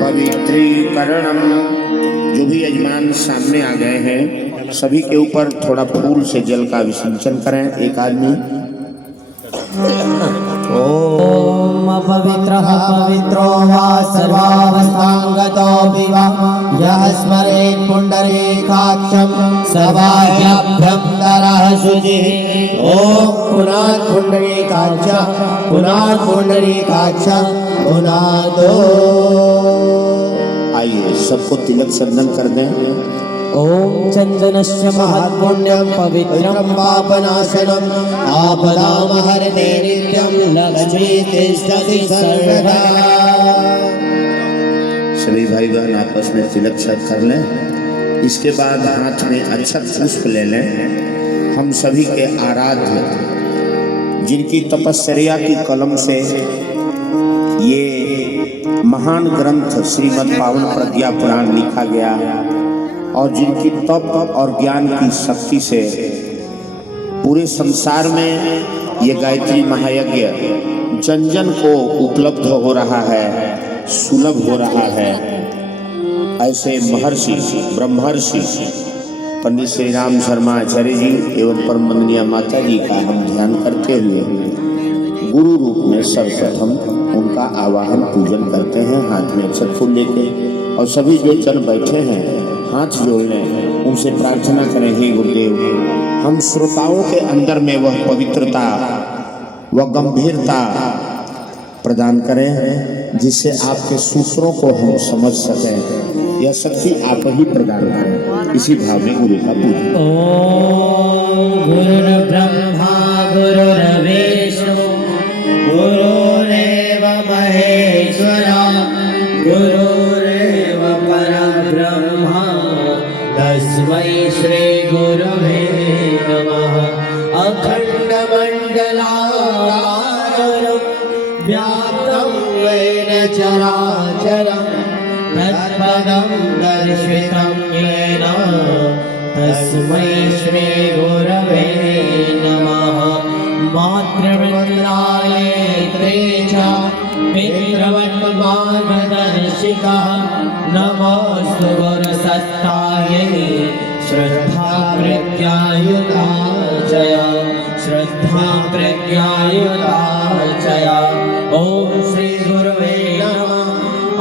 पवित्रीकरणम। जो भी यजमान सामने आ गए हैं सभी के ऊपर थोड़ा फूल से जल का विसर्जन करें। एक आदमी ओम पवित्रः पवित्रो वा सर्वावस्थांगतो विवा यः स्मरेत् पुंडरीकाक्षं सर्वाभ्यभ्यन्तरः शुचिः। ओम पुनात् पुंडरीकाक्ष पुनात् पुंडरीकाक्ष पुनादो। आइए सबको तिलक चंदन कर दें। ओम चंदनस्य महत्पुण्यं पवित्रं पापनाशनम् आपदामहर्ते नित्यं लक्ष्मी तिष्ठति सर्वदा। सभी भाई बहन आपस में तिलक कर लें। इसके बाद हाथ में अक्षत पुष्प ले लें। हम सभी के आराध्य जिनकी तपस्या की कलम से ये महान ग्रंथ श्रीमद् पावन प्रज्ञा पुराण लिखा गया और जिनकी तप और ज्ञान की शक्ति से पूरे संसार में ये गायत्री महायज्ञ जन जन को उपलब्ध हो रहा है, सुलभ हो रहा है। ऐसे महर्षि ब्रह्मर्षि पंडित श्री राम शर्मा आचार्य जी एवं परम वंदनीय माता जी का हम ध्यान करते हुए गुरु रूप में सर्वप्रथम उनका आवाहन पूजन करते हैं। हाथ में अक्षत फूल लेके और सभी जो जन बैठे हैं हाथ जोड़ लें, उनसे प्रार्थना करें, हे गुरुदेव हम श्रोताओं के अंदर में वह पवित्रता वह गंभीरता प्रदान करें जिससे आपके सूत्रों को हम समझ सकें। यह शक्ति आप ही प्रदान करें। इसी भाव में गुरु का पूजन। ओम गुरुर्ब्रह्मा गुरुर्विष्णु गुरुरेव महेश्वरा गुरुरेव परब्रह्मा तस्मै श्री गुरवे नमः। अखण्डमण्डलाकारं व्याप्तं येन चराचरं तत्पदं दर्शितं येन तस्मै श्री गुरवे नमः। मातृमण्डलाय च पितृवत् मार्गदर्शिकः नमोऽस्तु गुरुसत्तायै श्रद्धा प्रज्ञायुताचया श्रद्धा प्रज्ञायुताचया। ओम श्री गुरुवे नमः।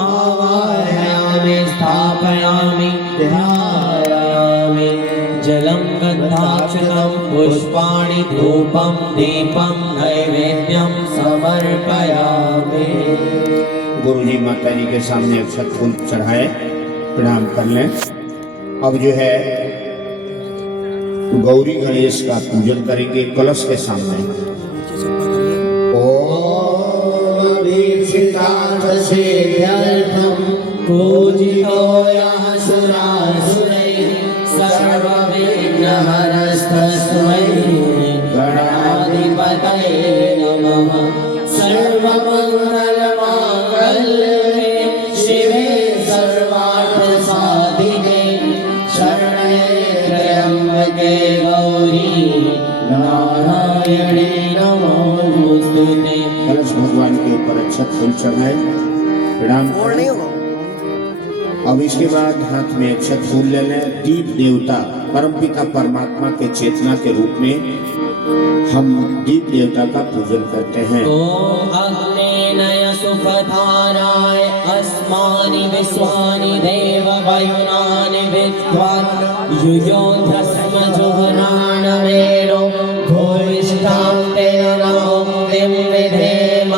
आवाहयामि स्थापयामि ध्यायामि जलं गन्धाक्षतं पुष्पाणि धूपं दीपं नैवेद्यं समर्पयामि। गुरु जी माता जी के सामने अक्षत फूल चढ़ाए, प्रणाम कर लें। अब जो है गौरी गणेश का पूजन करेंगे कलश के सामने। ओम दीक्षितार्थसिद्ध्यर्थं पूजितो यः सुरासुरैः सर्वविघ्नहरस्तस्मै गणाधिपतये नमः। सर्वमङ्गलमाङ्गल्ये शिवे सर्वार्थसाधिके शरणे त्र्यम्बके गौरी नारायणी नमोस्तुते। कलश भगवान के ऊपर अक्षत फूल चढ़ाए, प्रणाम। अब इसके बाद हाथ में अक्षत फूल ले लें। दीप देवता परमपिता परमात्मा के चेतना के रूप में हम दीप देवता का पूजन करते हैं। ओम अग्नेनय सुखधाराय अस्मानि विश्वानि देव वयुनानि विद्वान् युयोधस्म जुह्राणवेरो भूयिष्ठां तेन नमोक्तिं विधेम।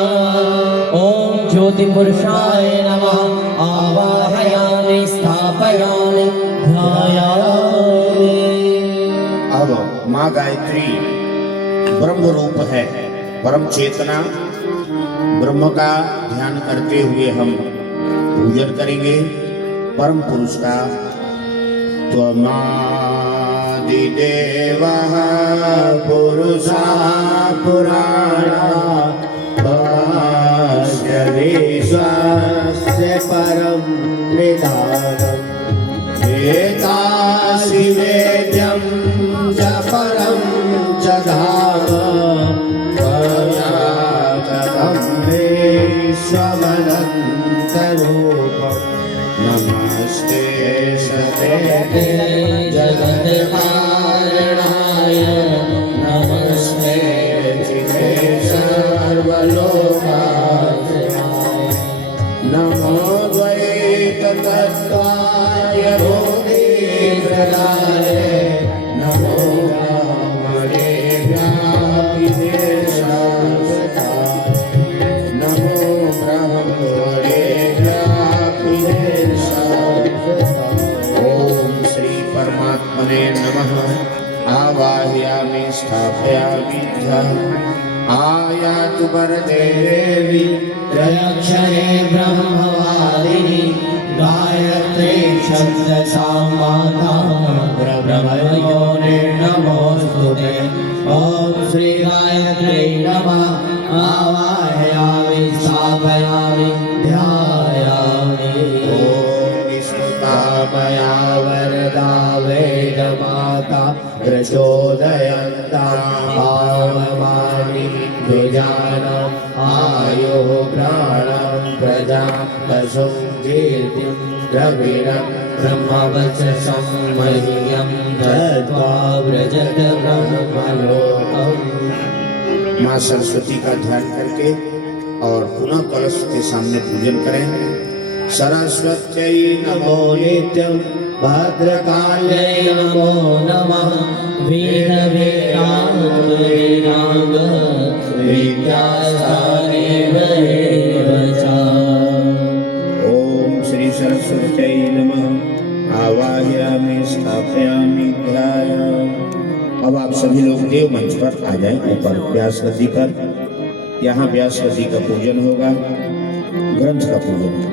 ओम ज्योतिपुरुषाय नमः। आवाहयामि स्थापयामि ध्यायामि। अब माँ गायत्री ब्रह्म रूप है, परम चेतना ब्रह्म का ध्यान करते हुए हम पूजन करेंगे। परम पुरुष का त्वमादित्यो आदिदेवः पुरुषा पुराणा तस्य विश्वस्य परं निधानम् एतासि वेद्यं च परं च धाम कथं विश्वमनन्तरूपम् नमस्ते सते जगत्कारणाय नमस्ते चिते सर्वलोकाश्रयाय नमो द्वैततत्त्वाय बोधिसत्ताय नमो ब्रह्मणे व्यापिने शाश्वताय नमो ब्रह्मणे व्यापिने शाश्वताय। ओम श्री परमात्मने नमः। आवाहयामि स्थापयामि आयातु वरदे देवी त्रयक्षरे ब्रह्मवादिनी गायत्री छन्दसा माता ब्रह्मयोने नमोस्तुते। ॐ श्री गायत्री नमः। आवाहयामि स्थापयामि ध्यायामि। ॐ विष्णुकामया वरदा वेदमाता प्रचोदयन्ता पावमानि द्विजानम् आयुः प्राणं प्रजा पशुं कीर्तिं द्रविणं ब्रह्मवचसं मह्यं दत्त्वा व्रजत ब्रह्मलोकम्। माँ सरस्वती का ध्यान करके और पुनः कलश के सामने पूजन करें। सरस्वत्यै नमो नित्यं भद्रकाल्यै नमो नमः। वेद वेदांग विद्यासारेव च। ओम श्री सरस्वत्यै नमः। आवाहयामि स्थापयामि ध्यायामि। अब आप सभी लोग देव मंच पर आ जाएं, ऊपर व्यास गद्दी पर। यहाँ व्यास गद्दी का पूजन होगा, ग्रंथ का पूजन होगा।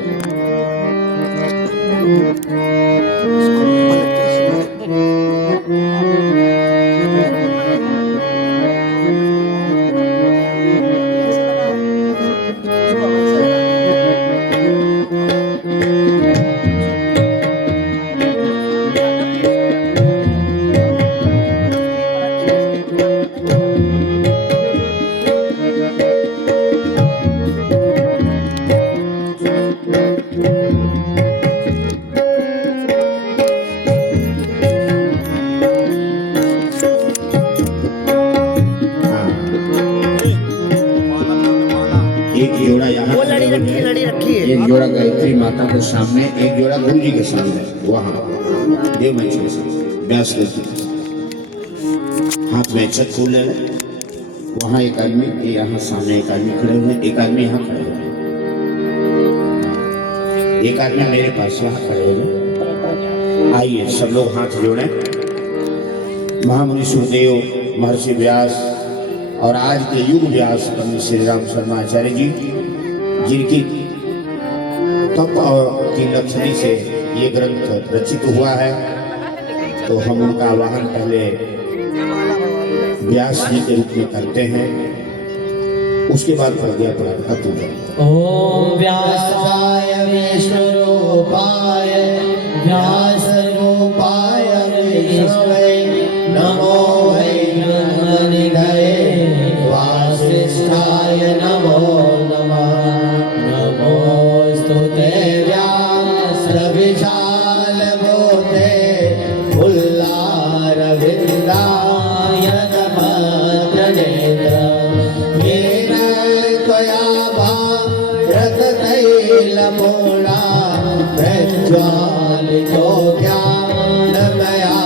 एक जोड़ा यहाँ एक जोड़ा गायत्री माता के सामने, एक जोड़ा गुरु जी के सामने, वहाँ देव मंच के सामने व्यास गद्दी। हाथ में अक्षत फूल ले लें। वहाँ एक आदमी, यहाँ सामने एक आदमी खड़े हुए, एक आदमी यहाँ खड़े हुए, एक आदमी मेरे पास यहाँ खड़े हुए। आइए सब लोग हाथ जोड़ें। महामुनि सुखदेव, महर्षि व्यास और आज के युग व्यास पंडित श्री राम शर्मा आचार्य जी, जिनकी तप और की लक्षणी से ये ग्रंथ रचित हुआ है, तो हम उनका आवाहन पहले व्यास जी के रूप में करते हैं, उसके बाद प्रज्ञा प्राण का पूजन। ओम व्यासाय विष्णुरूपाय व्यासरूपाय विष्णवे नमो वै ब्रह्मनिधये वासिष्ठाय नमो नमः। नमोस्तुते व्यासविशालबोधे उल्लारविन्दाय नमः। तैलमूला प्रज्वालितो ज्ञानमया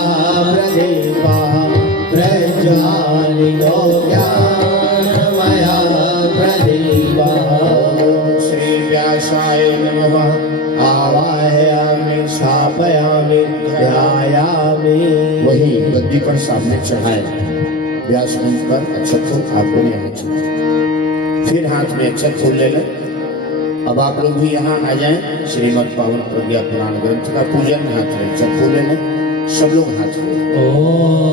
प्रदीपा प्रज्वालितो ज्ञानमया प्रदीपा। श्री व्यासाय नमः। आवाहयामि स्थापयामि ध्यायामि। वही गद्दी पर सामने चढ़ाए, व्यास मंच पर अक्षत फूल आपको यहाँ चढ़ाए। फिर हाथ में अक्षत फूल ले लें। अब आप लोग भी यहाँ आ जाएं। श्रीमद् पावन प्रज्ञा पुराण ग्रंथ का पूजन, हाथ में अक्षत फूल ले लें। सब लोग हाथ में। ओम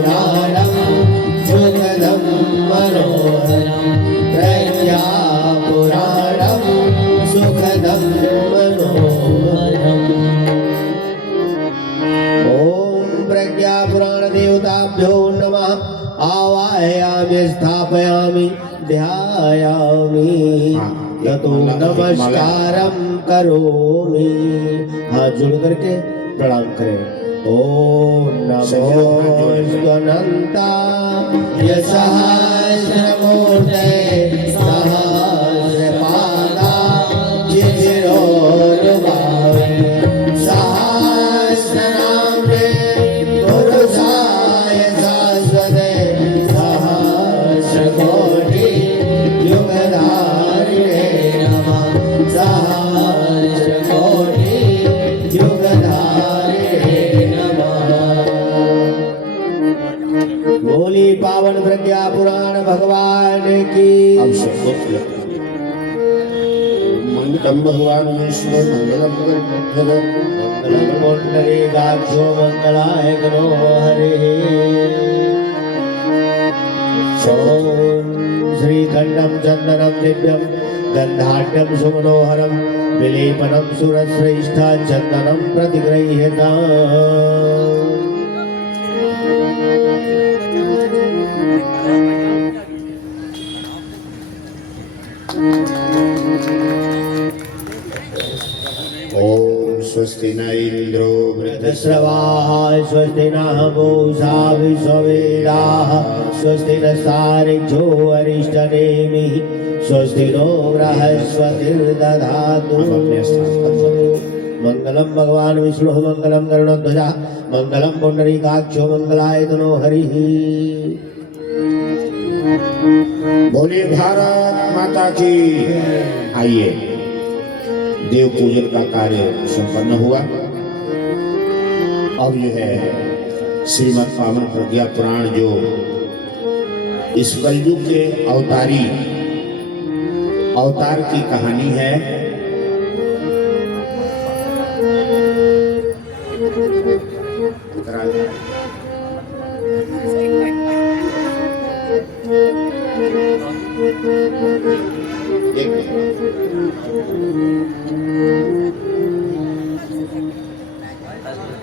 पुराणं सुखदं मनोहरं प्रज्ञा पुराणं सुखदं मनोहरम्। ॐ प्रज्ञा पुराण देवताभ्यो नमः। आवाहयामि स्थापयामि ध्यायामि ततो नमस्कारं करोमि। हाथ जोड़ करके प्रणाम करें। ओम नमो अनंताय सहस्रमूर्ते सहस्रपादाय शिरोरुबावे सहस्रनाम्ने पुरुषाय शाश्वते सहस्रकोटि युगधारिणे नमः। सहस्रकोटि युगधारिणे बोली पावन प्रज्ञा पुराण भगवान की। अब सबको मंगलम भगवान विष्णु मंगलम गणपति मंगलम पुंडरीकाक्षो मंगलाय गणो हरे। ओम श्रीखंडम चंदनम दिव्यम गंधाढ्यम सुमनोहरम विलेपनम सुरश्रेष्ठ चंदनम प्रतिगृह्यताम्। ओम स्वस्ति न इंद्रो वृद्धश्रवाः स्वस्ति नः पूषा विश्ववेदाः स्वस्ति नस्तार्क्ष्यो अरिष्टनेमिः स्वस्ति नो बृहस्पतिर्दधातु। मंगलम भगवान विष्णु मंगलम गरुड़ध्वजा मंगलम पुंडरीकाक्षो मंगलाय तनो हरिः। बोलिए भारत माता की। आइए, देव पूजन का कार्य संपन्न हुआ। अब जो है श्रीमद् पावन प्रज्ञा पुराण जो इस कलयुग के अवतार की कहानी है,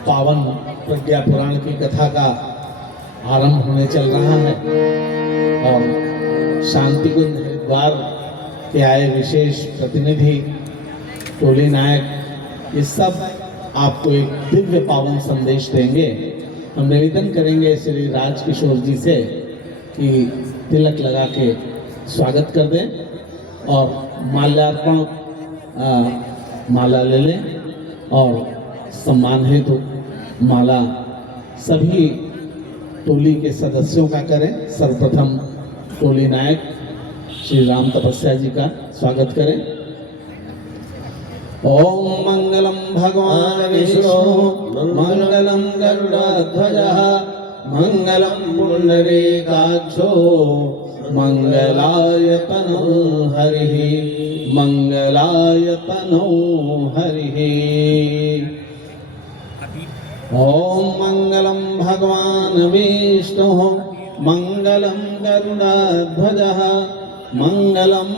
पावन प्रज्ञा पुराण की कथा का आरंभ होने चल रहा है और शांति कुंज हरिद्वार के आए विशेष प्रतिनिधि टोली नायक ये सब आपको एक दिव्य पावन संदेश देंगे। हम निवेदन करेंगे श्री राजकिशोर जी से कि तिलक लगा के स्वागत कर दें और माल्यार्पण माला ले लें और सम्मान हेतु माला सभी टोली के सदस्यों का करें। सर्वप्रथम टोली नायक श्री राम तपस्या जी का स्वागत करें। ओम मंगलम भगवान विष्णु मंगलम गरुड़ध्वजः मंगलम पुंडरीकाक्षो मंगलाय तनो हरिः मंगलाय तनो हरिः। ओम मंगलम भगवान विष्णु मंगलम गरुड़ध्वजः मंगलम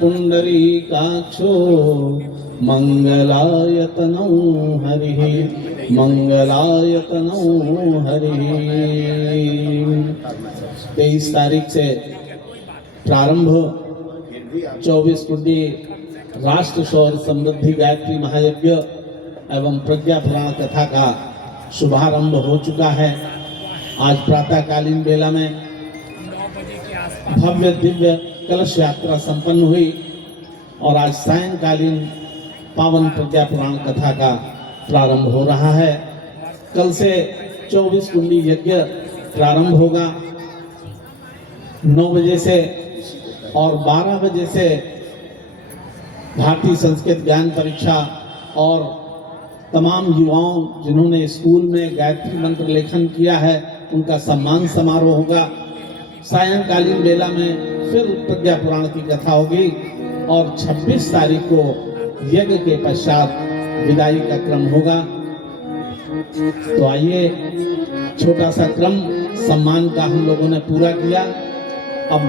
पुंडरीकाक्षो मंगलाय तनो हरिः मंगलाय तनो हरिः। 23 तारीख से प्रारंभ 24 कुंडी राष्ट्र शौर्य समृद्धि गायत्री महायज्ञ एवं प्रज्ञा पुराण कथा का शुभारंभ हो चुका है। आज प्रातःकालीन बेला में भव्य दिव्य कलश यात्रा संपन्न हुई और आज सायंकालीन पावन प्रज्ञा पुराण कथा का प्रारंभ हो रहा है। कल से 24 कुंडी यज्ञ प्रारंभ होगा 9 बजे से और 12 बजे से भारतीय संस्कृत ज्ञान परीक्षा और तमाम युवाओं जिन्होंने स्कूल में गायत्री मंत्र लेखन किया है उनका सम्मान समारोह होगा। सायंकालीन बेला में फिर प्रज्ञा पुराण की कथा होगी और 26 तारीख को यज्ञ के पश्चात विदाई का क्रम होगा। तो आइए छोटा सा क्रम सम्मान का हम लोगों ने पूरा किया। अब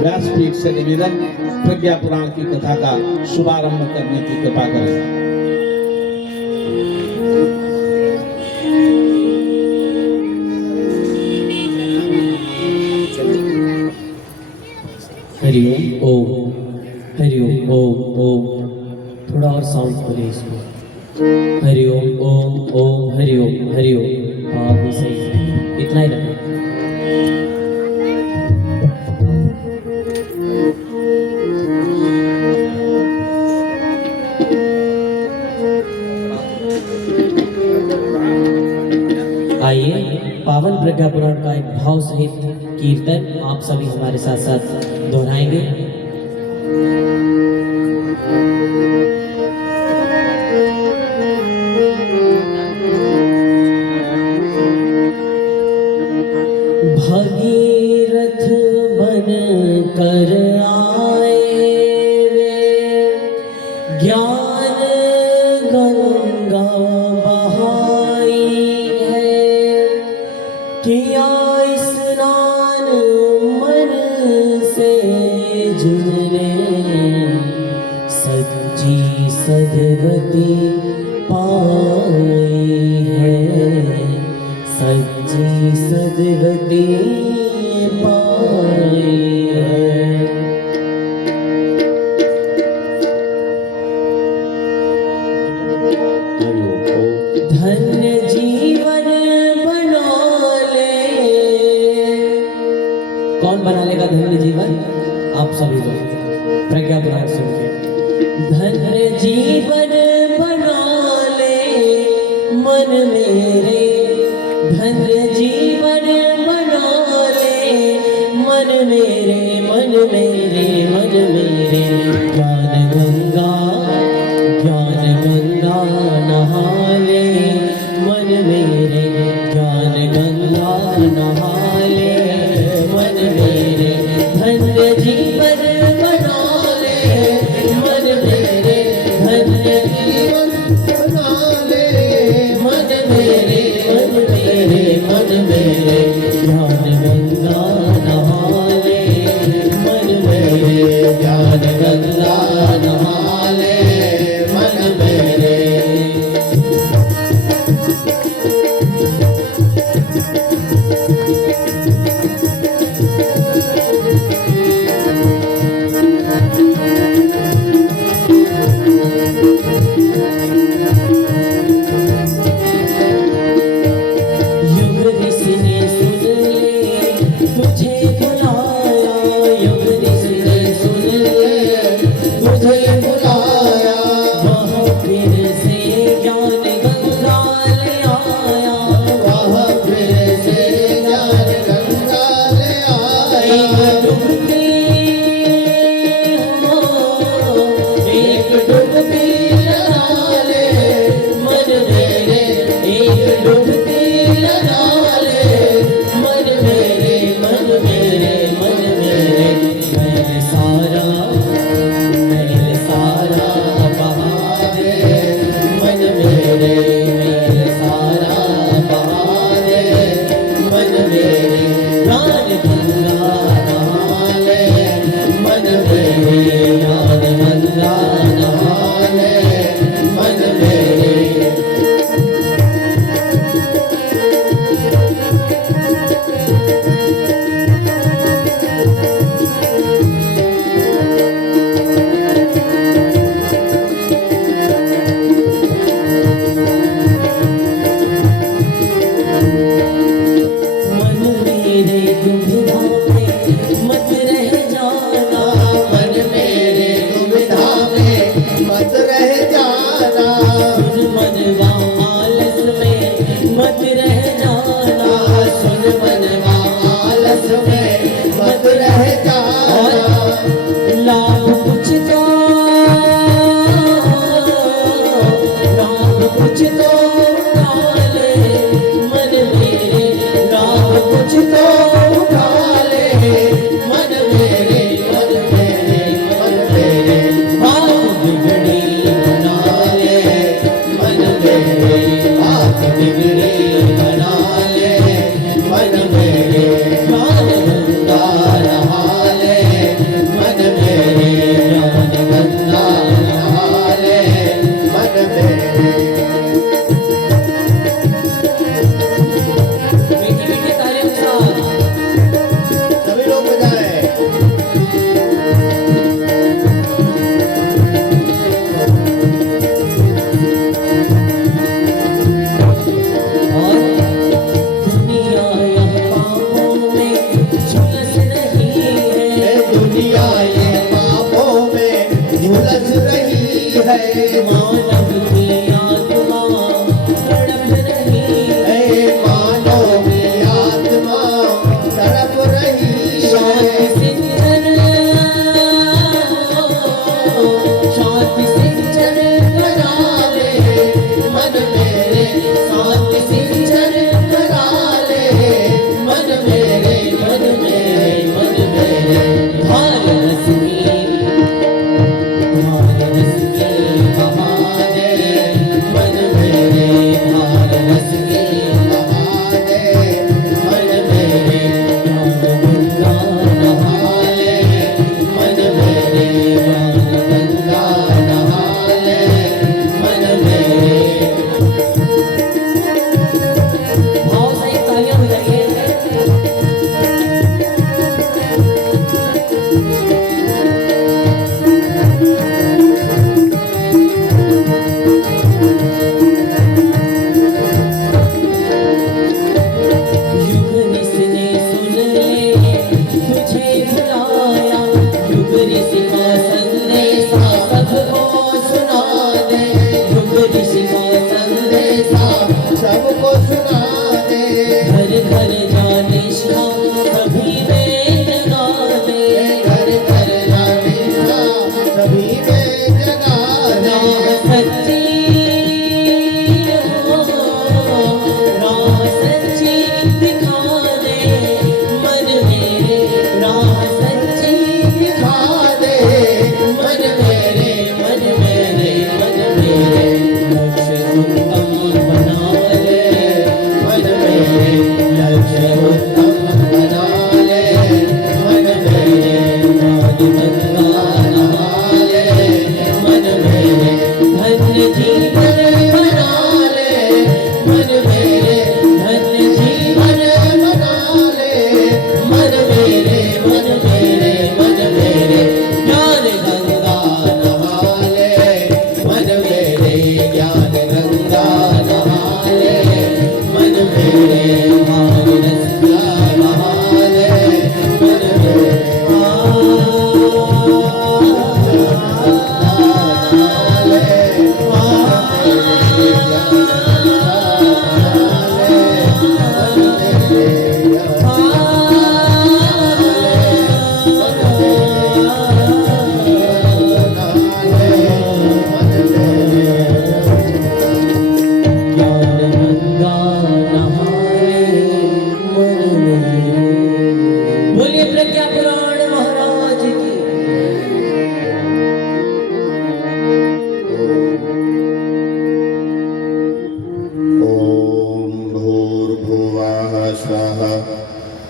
व्यासपीठ से निवेदन, प्रज्ञा पुराण की कथा का शुभारंभ करने की कृपा करें। हरिओम ओम, हरिओम ओम ओम। थोड़ा और साउंड खोलिए इसको। हरिओम ओम ओम, हरिओम हरिओम। हाँ भी सही है, इतना ही रखना। आइए पावन प्रज्ञा पुराण का एक भाव सहित कीर्तन आप सभी हमारे साथ साथ दोहराएंगे। भगीरथ बन कर आए वे, ज्ञान गंगा बहाई है, किया स्नान मन से जिनने, सच्ची सदगति पाई है, सच्ची सदगति पाई है। धन्य जीवन बना ले। कौन बना लेगा धन्य जीवन? आप सभी लोग प्रज्ञा पुराण सुन के। धन्य जीवन बना ले मन मेरे, धन्य जीवन बना ले मन मेरे, मन मेरे, मन मेरे। ज्ञान गंगा, ज्ञान गंगा नहा ले मन मेरे, ज्ञान गंगा नहा ले मन मेरे। धन्य जीवन बना ले मन मेरे, धन्य जीवन बना ले मन मेरे, मन मेरे, मन मेरे। ज्ञान गंगा नहा ले मन मेरे, ज्ञान गंगा नहा ले मन मेरे।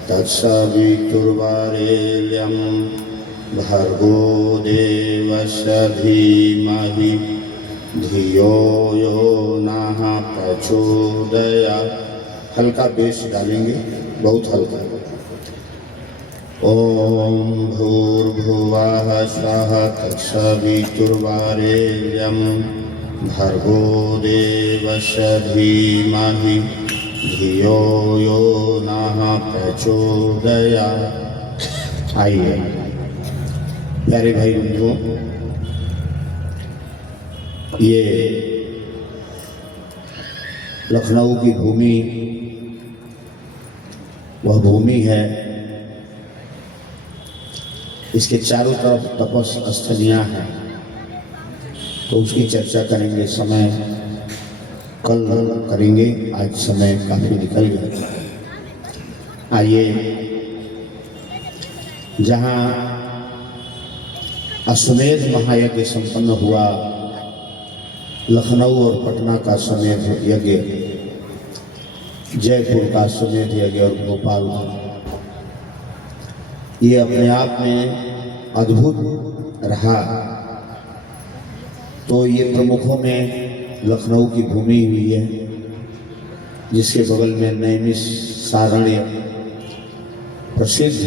तत्सवितुर्वरेण्यं भर्गो देवस्य धीमहि धियो यो नः प्रचोदयात्। हल्का बेस डालेंगे, बहुत हल्का। ओम भूर्भुवः स्वः तत्सवितुर्वरेण्यं भर्गो देवस्य धीमहि धियो यो नः प्रचोदयात्। आइए प्यारे भाई बंधुओं, ये लखनऊ की भूमि वह भूमि है, इसके चारों तरफ तपस्या स्थलियाँ हैं, तो उसकी चर्चा करेंगे। समय कल करेंगे, आज समय काफ़ी निकल गया। आइए, जहाँ अश्वमेध महायज्ञ संपन्न हुआ, लखनऊ और पटना का अश्वमेध यज्ञ, जयपुर का अश्वमेध यज्ञ और भोपाल का, ये अपने आप में अद्भुत रहा। तो ये प्रमुखों में लखनऊ की भूमि हुई है, जिसके बगल में नैमिषारण्य प्रसिद्ध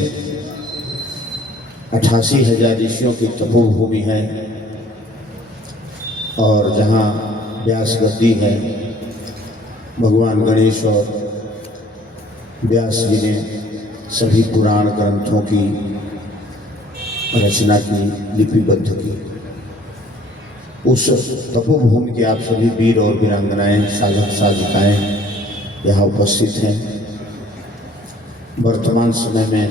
88,000 ऋषियों की तपोभूमि है, और जहाँ व्यास गद्दी है, भगवान गणेश और व्यास जी ने सभी पुराण ग्रंथों की रचना की, लिपिबद्ध की। उस तपोभूमि के आप सभी वीर और वीरांगनाएं, साधक साधिकाएं यहाँ उपस्थित हैं। वर्तमान समय में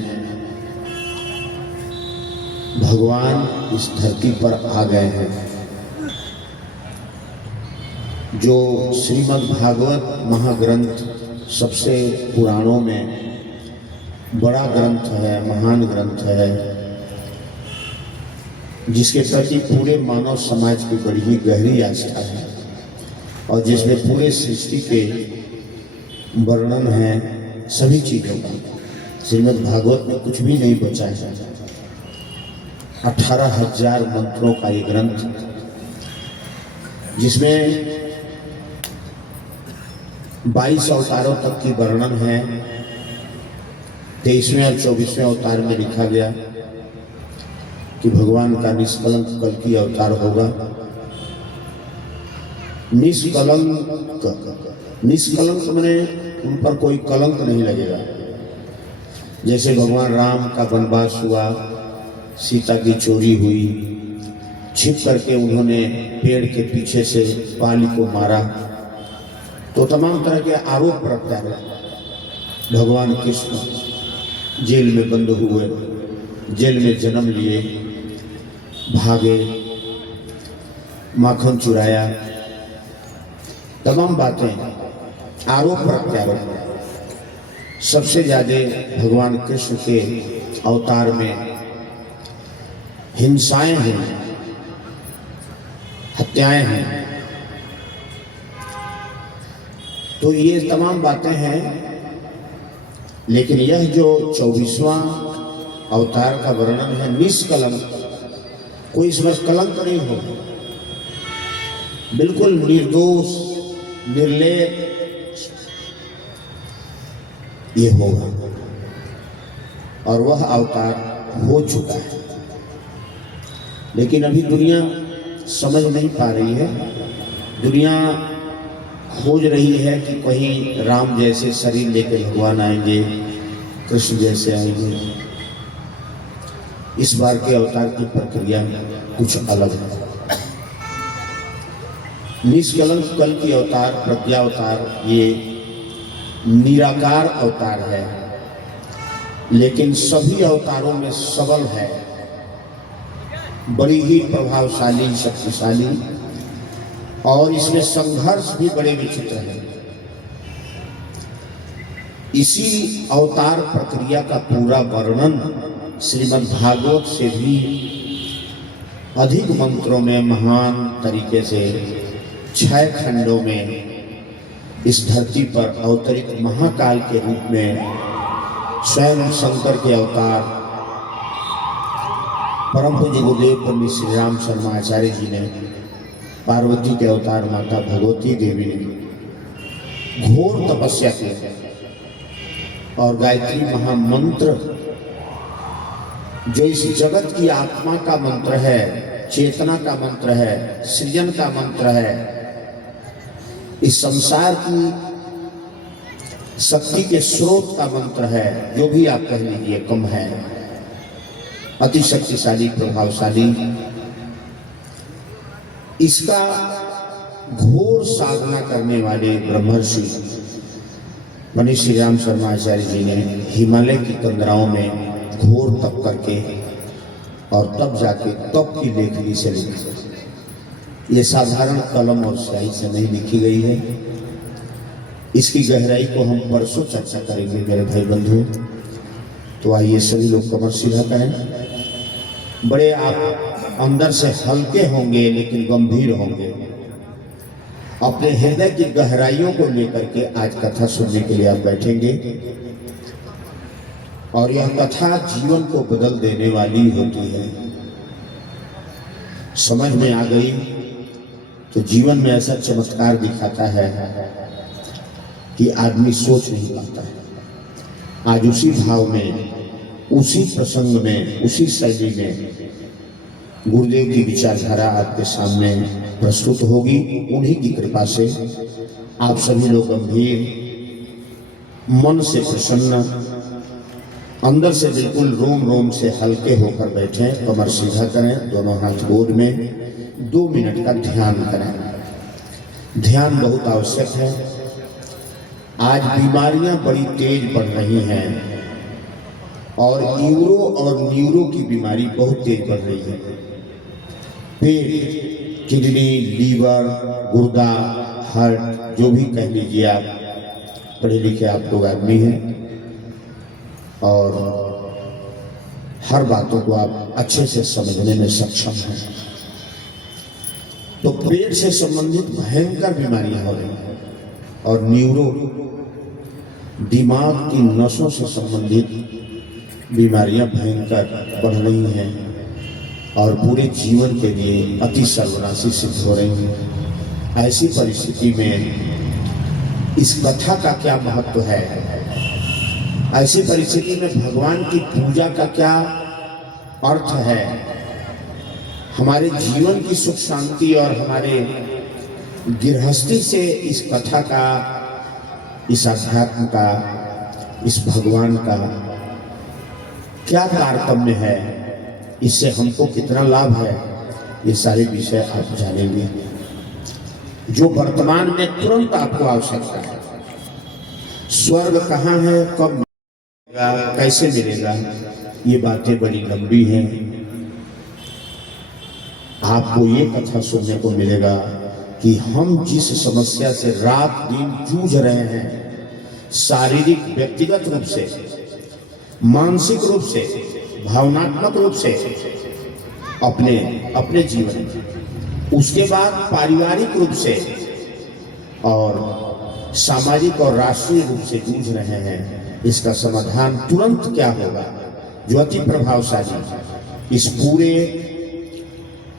भगवान इस धरती पर आ गए हैं। जो श्रीमद् भागवत महाग्रंथ सबसे पुराणों में बड़ा ग्रंथ है, महान ग्रंथ है, जिसके प्रति पूरे मानव समाज की बड़ी ही गहरी आस्था है, और जिसमें पूरे सृष्टि के वर्णन है सभी चीज़ों का। श्रीमद् भागवत में कुछ भी नहीं बचा है। 18,000 मंत्रों का ये ग्रंथ, जिसमें 22 अवतारों तक की वर्णन है। 23वें और 24वें अवतार में लिखा गया कि भगवान का निष्कलंक कल की अवतार होगा। निष्कलंक, निष्कलंक माने उन पर कोई कलंक नहीं लगेगा। जैसे भगवान राम का वनवास हुआ, सीता की चोरी हुई, छिप करके उन्होंने पेड़ के पीछे से बाली को मारा, तो तमाम तरह के आरोप प्रत्यारोप। भगवान कृष्ण जेल में बंद हुए, जेल में जन्म लिए, भागे, माखन चुराया, तमाम बातें आरोप प्रत्यारोप। सबसे ज़्यादा भगवान कृष्ण के अवतार में हिंसाएं हैं, हत्याएं हैं। तो ये तमाम बातें हैं, लेकिन यह जो 24वां अवतार का वर्णन है, निष्कलंक, कोई इसमें कलंक नहीं हो, बिल्कुल निर्दोष निर्लेप ये होगा। और वह अवतार हो चुका है, लेकिन अभी दुनिया समझ नहीं पा रही है। दुनिया खोज रही है कि कहीं राम जैसे शरीर लेकर भगवान आएंगे, कृष्ण जैसे आएंगे। इस बार के अवतार की प्रक्रिया कुछ अलग है। निष्कलंक कल की अवतार, प्रज्ञावतार, ये निराकार अवतार है, लेकिन सभी अवतारों में सबल है, बड़ी ही प्रभावशाली, शक्तिशाली, और इसमें संघर्ष भी बड़े विचित्र हैं। इसी अवतार प्रक्रिया का पूरा वर्णन श्रीमद् भागवत से भी अधिक मंत्रों में महान तरीके से 6 खंडों में इस धरती पर अवतरित महाकाल के रूप में स्वयं शंकर के अवतार परम पूज्य गुरुदेव पंडित श्री राम शर्मा आचार्य जी ने, पार्वती के अवतार माता भगवती देवी ने घोर तपस्या की और गायत्री महामंत्र, जो इस जगत की आत्मा का मंत्र है, चेतना का मंत्र है, सृजन का मंत्र है, इस संसार की शक्ति के स्रोत का मंत्र है, जो भी आप कह लीजिए कम है, अति शक्तिशाली प्रभावशाली, इसका घोर साधना करने वाले ब्रह्मर्षि पंडित श्री राम शर्मा आचार्य जी ने हिमालय की कंदराओं में घोर तप करके और तब जाके तप की लेखनी से लिखी। ये साधारण कलम और स्याही से नहीं लिखी गई है। इसकी गहराई को हम परसों चर्चा करेंगे मेरे भाई बंधु। तो आइए सभी लोग कमर सीधा करें। बड़े आप अंदर से हल्के होंगे लेकिन गंभीर होंगे। अपने हृदय की गहराइयों को लेकर के आज कथा सुनने के लिए आप बैठेंगे और यह कथा जीवन को बदल देने वाली होती है। समझ में आ गई तो जीवन में ऐसा चमत्कार दिखाता है कि आदमी सोच नहीं पाता है। आज उसी भाव में, उसी प्रसंग में, उसी शैली में गुरुदेव की विचारधारा आपके सामने प्रस्तुत होगी। उन्हीं की कृपा से आप सभी लोग गंभीर मन से प्रसन्न, अंदर से बिल्कुल रोम रोम से हल्के होकर बैठे, कमर सीधा करें, दोनों हाथ गोद में 2 मिनट का ध्यान करें। ध्यान बहुत आवश्यक है। आज बीमारियां बड़ी तेज बढ़ रही हैं और न्यूरो की बीमारी बहुत तेज बढ़ रही है। पेट, किडनी, लीवर, गुर्दा, हार्ट, जो भी कह लीजिए आप, पढ़े लिखे आप लोग आदमी हैं और हर बातों को आप अच्छे से समझने में सक्षम हैं। तो पेट से संबंधित भयंकर बीमारियां हो रही हैं और न्यूरो, दिमाग की नसों से संबंधित बीमारियां भयंकर बढ़ रही हैं और पूरे जीवन के लिए अति सर्वनाशी सिद्ध हो रही हैं। ऐसी परिस्थिति में इस कथा का क्या महत्व है? ऐसी परिस्थिति में भगवान की पूजा का क्या अर्थ है? हमारे जीवन की सुख शांति और हमारे गृहस्थी से इस कथा का, इस अध्यात्म का, इस भगवान का क्या तारतम्य है? इससे हमको कितना लाभ है? ये सारे विषय आप जानेंगे, जो वर्तमान में तुरंत आपको आवश्यकता है। स्वर्ग कहाँ है, कब मिलेगा, कैसे मिलेगा, ये बातें बड़ी लंबी हैं। आपको ये कथा सुनने को मिलेगा कि हम जिस समस्या से रात दिन जूझ रहे हैं, शारीरिक व्यक्तिगत रूप से, मानसिक रूप से, भावनात्मक रूप से, अपने जीवन में, उसके बाद पारिवारिक रूप से और सामाजिक और राष्ट्रीय रूप से जूझ रहे हैं, इसका समाधान तुरंत क्या होगा, जो अति प्रभावशाली इस पूरे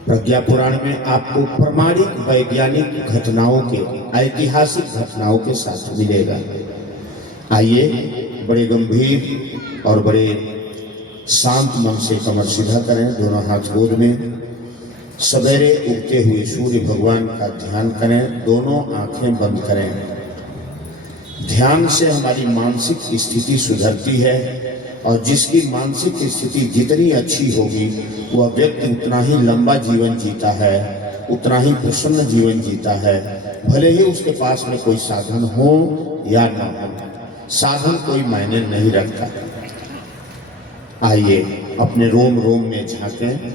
प्रज्ञा पुराण में आपको प्रमाणिक वैज्ञानिक घटनाओं के, ऐतिहासिक घटनाओं के साथ मिलेगा। आइए बड़े गंभीर और बड़े शांत मन से कमर सीधा करें, दोनों हाथ गोद में। सवेरे उगते हुए सूर्य भगवान का ध्यान करें, दोनों आंखें बंद करें। ध्यान से हमारी मानसिक स्थिति सुधरती है और जिसकी मानसिक स्थिति जितनी अच्छी होगी वह व्यक्ति उतना ही लंबा जीवन जीता है, उतना ही प्रसन्न जीवन जीता है। भले ही उसके पास में कोई साधन हो या ना हो, साधन कोई मायने नहीं रखता। आइए अपने रोम रोम में झांकें।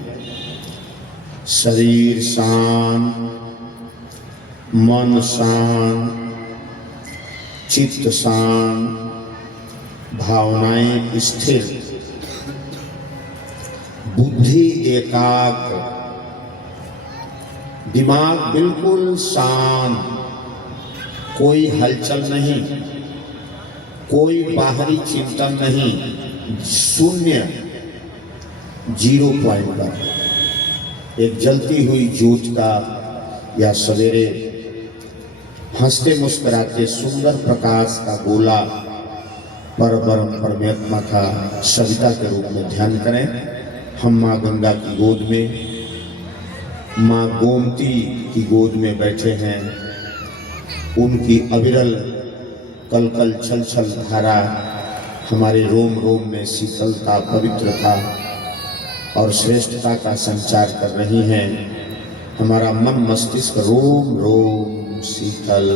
शरीर शांत, मन शांत, चित्त शांत, भावनाएं स्थिर, बुद्धि एकाग्र, दिमाग बिल्कुल शांत, कोई हलचल नहीं, कोई बाहरी चिंतन नहीं, शून्य, 0 पॉइंट पर एक जलती हुई जोत का या सवेरे हंसते मुस्कुराते सुंदर प्रकाश का गोला परब्रह्म परमात्मा का सविता के रूप में ध्यान करें। हम माँ गंगा की गोद में, माँ गोमती की गोद में बैठे हैं। उनकी अविरल कल कल छल छल धारा हमारे रोम रोम में शीतलता, पवित्रता और श्रेष्ठता का संचार कर रही हैं। हमारा मन मस्तिष्क रोम रोम शीतल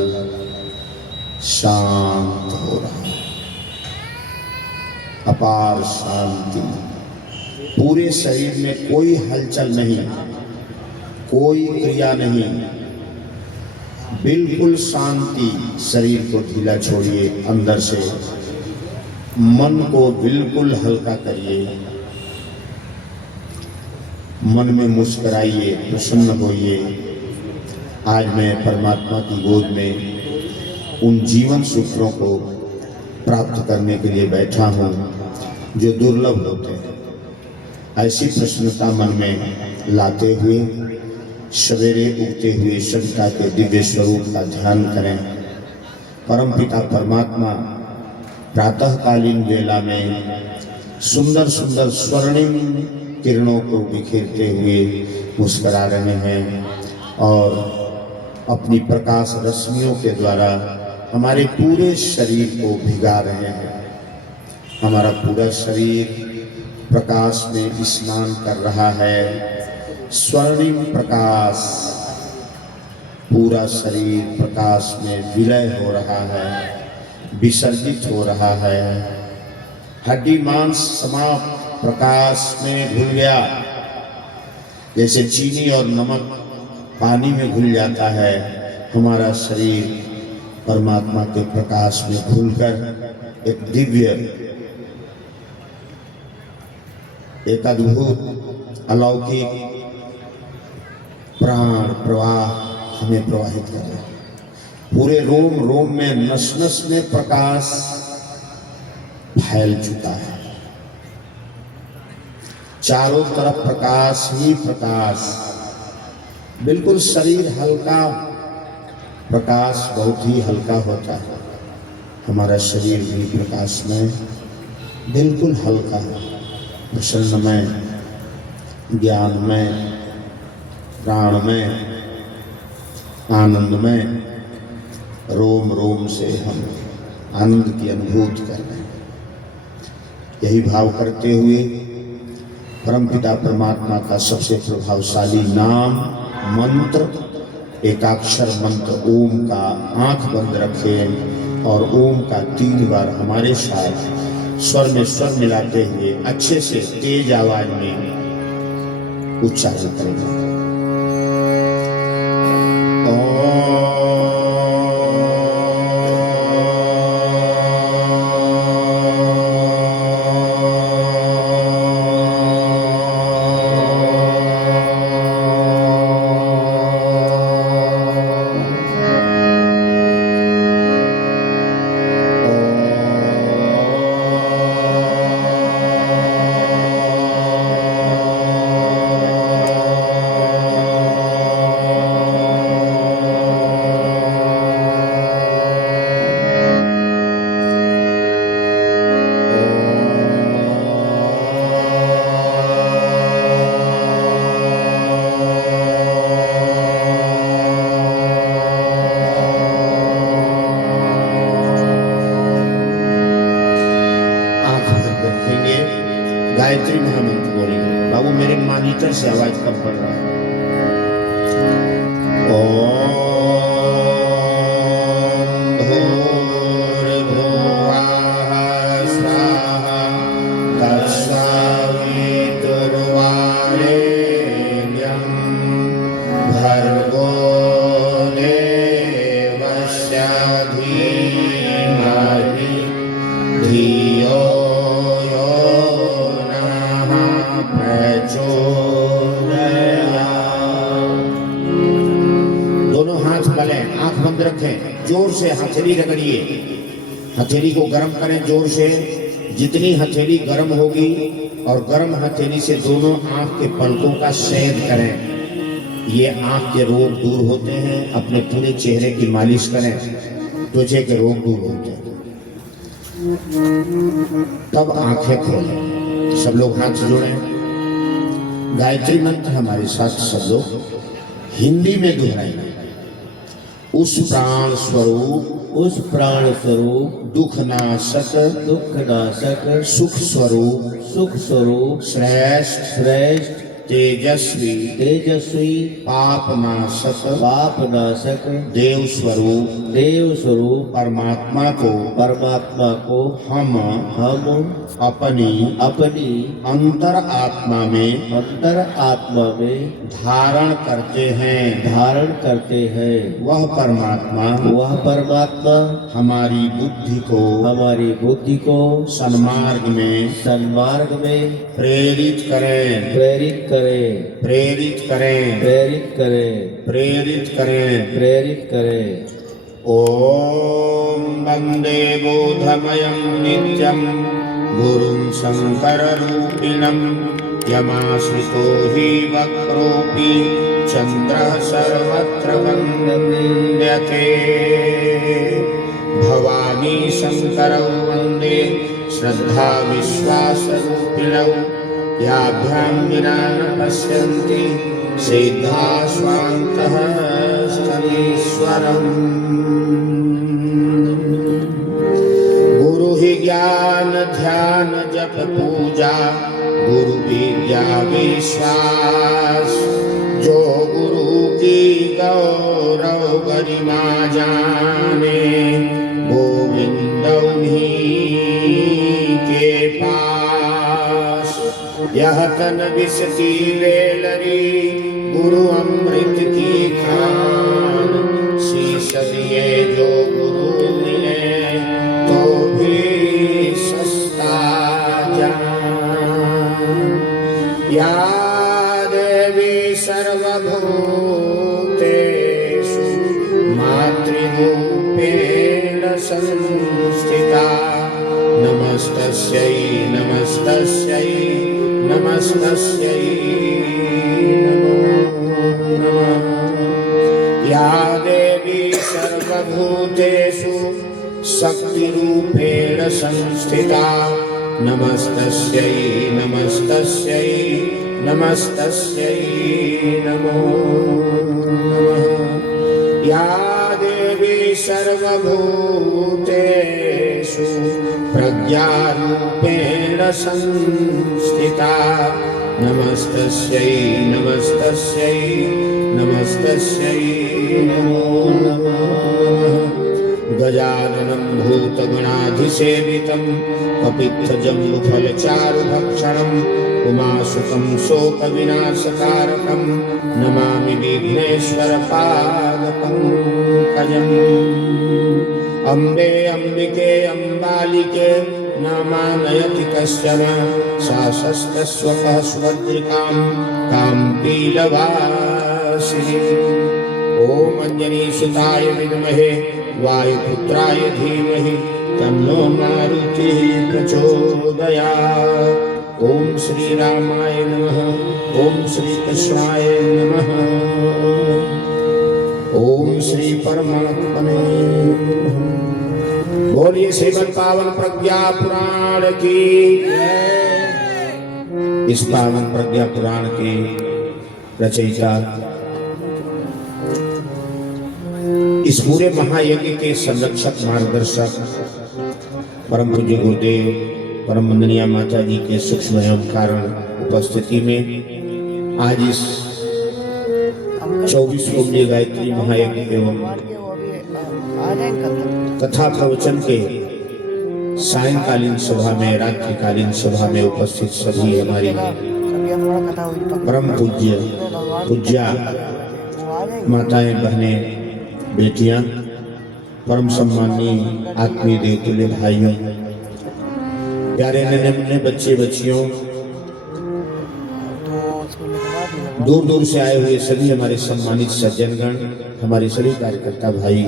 शांत हो रहा है, अपार शांति। पूरे शरीर में कोई हलचल नहीं, कोई क्रिया नहीं, बिल्कुल शांति। शरीर को ढीला छोड़िए, अंदर से मन को बिल्कुल हल्का करिए, मन में मुस्कुराइए, प्रसन्न होइए। आज मैं परमात्मा की गोद में उन जीवन सूत्रों को प्राप्त करने के लिए बैठा हूँ जो दुर्लभ होते हैं। ऐसी प्रसन्नता मन में लाते हुए सवेरे उगते हुए सविता के दिव्य स्वरूप का ध्यान करें। परमपिता परमात्मा प्रातःकालीन वेला में सुंदर सुंदर स्वर्णिम किरणों को बिखेरते हुए मुस्कुरा रहे हैं और अपनी प्रकाश रश्मियों के द्वारा हमारे पूरे शरीर को भिगा रहे हैं। हमारा पूरा शरीर प्रकाश में स्नान कर रहा है, स्वर्णिम प्रकाश। पूरा शरीर प्रकाश में विलय हो रहा है, विसर्जित हो रहा है। हड्डी मांस समाप्त, प्रकाश में घुल गया। जैसे चीनी और नमक पानी में घुल जाता है, हमारा शरीर परमात्मा के प्रकाश में घुलकर एक दिव्य, एक अद्भुत अलौकिक प्राण प्रवाह हमें प्रवाहित कर रहा है। पूरे रोम रोम में, नस नस में प्रकाश फैल चुका है। चारों तरफ प्रकाश ही प्रकाश, बिल्कुल शरीर हल्का। प्रकाश बहुत ही हल्का होता है, हमारा शरीर भी प्रकाश में बिल्कुल हल्का, प्रसन्नमय, ज्ञानमय, प्राणमय, आनंदमय। रोम रोम से हम आनंद की अनुभूति कर रहे हैं। यही भाव करते हुए परमपिता परमात्मा का सबसे प्रभावशाली नाम मंत्र, एकाक्षर मंत्र ओम का आंख बंद रखें और ओम का 3 बार हमारे साथ स्वर में स्वर मिलाते हुए अच्छे से तेज आवाज में उच्चारण करेंगे। गायत्री महामंत्र बोलेंगे। बाबू मेरे मॉनिटर से आवाज कम पड़ रहा है। ओम भूर्भुवः स्वाहा तत्सवितुर्वरेण्यं भर्गो देवस्य धीमहि धियो यो नः प्रचोदयात्। दोनों हाथ मलें, आंख बंद रखें, जोर से हथेली रगड़िए। हथेली को गर्म करें जोर से। जितनी हथेली गर्म होगी और गर्म हथेली से दोनों आंख के पलकों का सेद करें। ये आंख के रोग दूर होते हैं। अपने पूरे चेहरे की मालिश करें, त्वचा के रोग दूर होते हैं। तब आंखें खोलें। सब लोग हाथ जोड़ें। गायत्री मंत्र हमारे साथ सब लोग हिंदी में दोहराएंगे। उस प्राण स्वरूप, उस प्राण स्वरूप, दुख नाशक, दुख नाशक, सुख स्वरूप, सुख स्वरूप, श्रेष्ठ, श्रेष्ठ, तेजस्वी, तेजस्वी, पाप नाशक, पाप नाशक, देव स्वरूप, देव स्वरूप परमात्मा को हम अपनी अंतर आत्मा में धारण करते हैं। वह परमात्मा हमारी बुद्धि को सन्मार्ग में प्रेरित करें। ओम वंदे बोधमयं नित्यं गुरुं शंकर रूपिणं यमाश्रितो हि वक्रोऽपि चन्द्रः सर्वत्र वन्द्यते। भवानी शंकरौ वन्दे श्रद्धा विश्वासरूपिणौ याभ्यां विना न पश्यन्ति सिद्धा स्वान्तः स्थलीश्वरम्। गुरु ही ज्ञान ध्यान जप पूजा, गुरु विद्या विश्वास, जो गुरु की गौरव गरिमा जाने, गोविंद उन्हीं के पास। यह तन विष की वेलरी, गुरु अमृत की खान, शीश दिए जो गुरु मिले तो भी सस्ता जान। या देवी सर्वभूतेषु मातृरूपेण संस्थिता, नमस्तस्यै नमस्तस्यै नमस्तस्यै नमो नमः। या देवी सर्वभूतेषु शक्तिरूपेण संस्थिता, नमस्तस्यै नमस्तस्यै नमस्तस्यै नमो नमः। या देवी सर्वभूतेषु प्रज्ञारूपेण संस्थिता, नमस्तस्यै नमस्तस्यै नमस्तस्यै नमो नमः। गजाननं भूतगणाधिसेवितं कपित्थजम्बुफलचारुभक्षणं उमासुतं शोकविनाशकारकं नमामि विघ्नेश्वरपादपङ्कजम्। अम्बे अम्बिके अम्बालिके नामानयति कश्चन, सा शस्तस्वकः सुभद्रिकां काम्पीलवासिनीम्। ॐ अञ्जनीसुताय विद्महे वायुपुत्राय धीमहि तन्नो मारुतिः प्रचोदयात्। ॐ श्रीरामाय नमः। ॐ श्रीकृष्णाय नमः। ॐ श्री परमात्मने नमः। बोलिए श्रीमद् पावन प्रज्ञा पुराण की। इस पावन प्रज्ञा पुराण के रचयिता, इस पूरे महायज्ञ के संरक्षक मार्गदर्शक परम पूज्य गुरुदेव परम वंदनीय माता जी के सूक्ष्म एवं कारण उपस्थिति में आज इस 24 कुंडली गायत्री महायज्ञ एवं कथा प्रवचन के सायंकालीन सभा में, रात्रिकालीन सभा में उपस्थित सभी हमारी परम पूज्या माताएं, बहनें, बेटियां, परम सम्मानीय आत्मीय देवतुल्य भाइयों, प्यारे नन्हे बच्चे बच्चियों, दूर दूर से आए हुए सभी हमारे सम्मानित सज्जनगण, हमारे सभी कार्यकर्ता भाई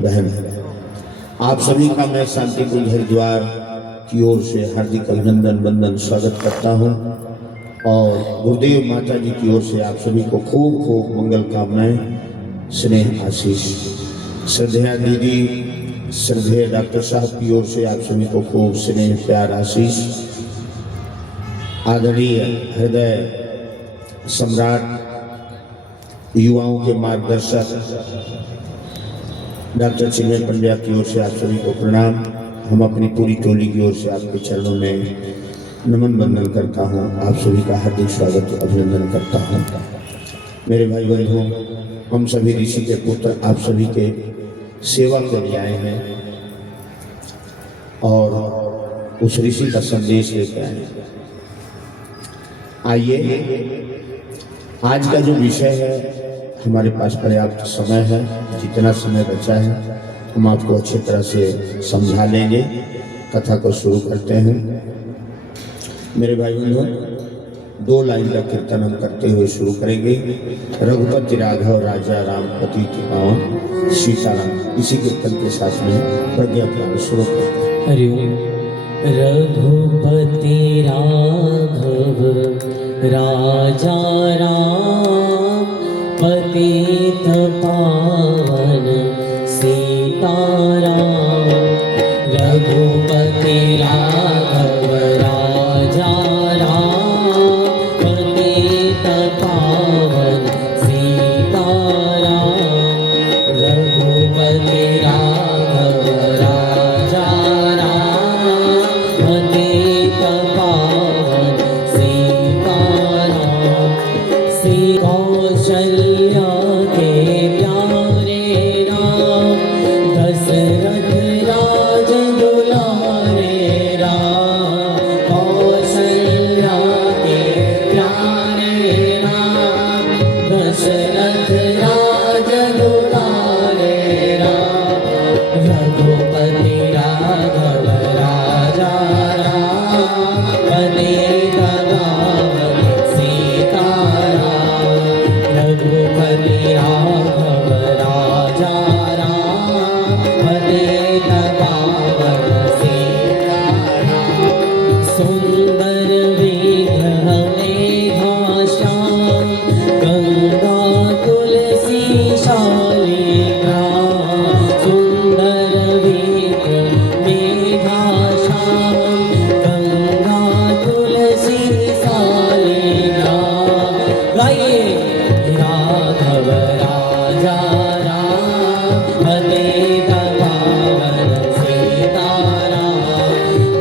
बहन, आप सभी का मैं शांति कुंज हरिद्वार की ओर से हार्दिक अभिनंदन वंदन स्वागत करता हूं और गुरुदेव माता जी की ओर से आप सभी को खूब खूब मंगल कामनाएं, स्नेह आशीष। श्रद्धेय दीदी, श्रद्धेय डॉक्टर साहब की ओर से आप सभी को खूब स्नेह प्यार आशीष। आदरणीय हृदय सम्राट, युवाओं के मार्गदर्शक डॉक्टर चिन्मय पंड्या की ओर से आप सभी को प्रणाम। हम अपनी पूरी टोली की ओर से आपके चरणों में नमन वंदन करता हूं। आप सभी का हार्दिक स्वागत अभिनंदन करता हूं। मेरे भाई बंधुओं, हम सभी ऋषि के पुत्र आप सभी के सेवा के लिए आए हैं और उस ऋषि का संदेश लेकर आए हैं। आइए, आज का जो विषय है, हमारे पास पर्याप्त समय है, जितना समय बचा है हम आपको अच्छी तरह से समझा लेंगे। कथा को शुरू करते हैं। मेरे भाई बंधुओं, 2 लाइन का कीर्तन हम करते हुए शुरू करेंगे। रघुपति राघव राजा राम पतित पावन सीताराम, इसी कीर्तन के साथ में प्रज्ञा प्राण शुरू करते हैं। हरिओम। रघुपति राघव राजा राम पतित पावन सीताराम। रघुपति राघव राजा राम पतित पावन सीताराम। रघुपति राघव राजा राम पतित पावन सीताराम। श्री कौशल्या के प्यारे राम, दशरथ राज दुलारे राम। कौशल्या के प्यारे राम, दशरथ राज दुलारे राम। रघुपति राघव राजा राम पतित पावन सीताराम। रघुपति राघव राजा राम पतित पावन सीताराम। सुंदर विग्रह मेघाश्याम, गंगा तुलसी शालिग्राम। सुंदर विग्रह मेघाश्याम, गंगा तुलसी शालिग्राम। गाइए। राघव राजा राम पतित पावन सीताराम।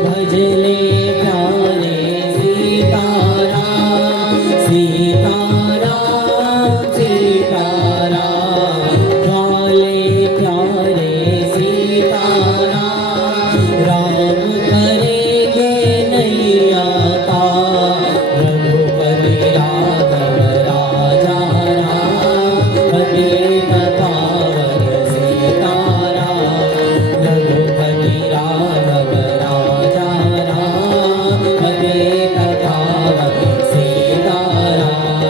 भजले प्यारे सीताराम, सीताराम सीताराम। गाले प्यारे सीताराम, राम करेंगे नैया पार। रघुपति राघव राजा राम पतित पावन सीताराम। रघुपति राघव राजा राम पतित पावन सीताराम।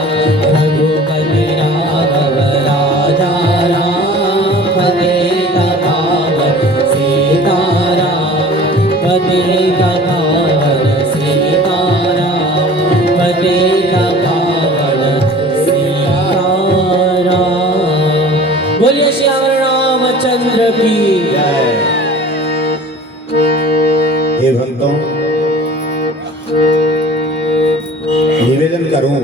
रघुपति राघव राजा राम पतित पावन सीताराम। पतित पावन सीताराम, पतित पावन सीताराम। बोलिए श्याम रामचंद्र की जय। हे भक्तों, निवेदन करूं,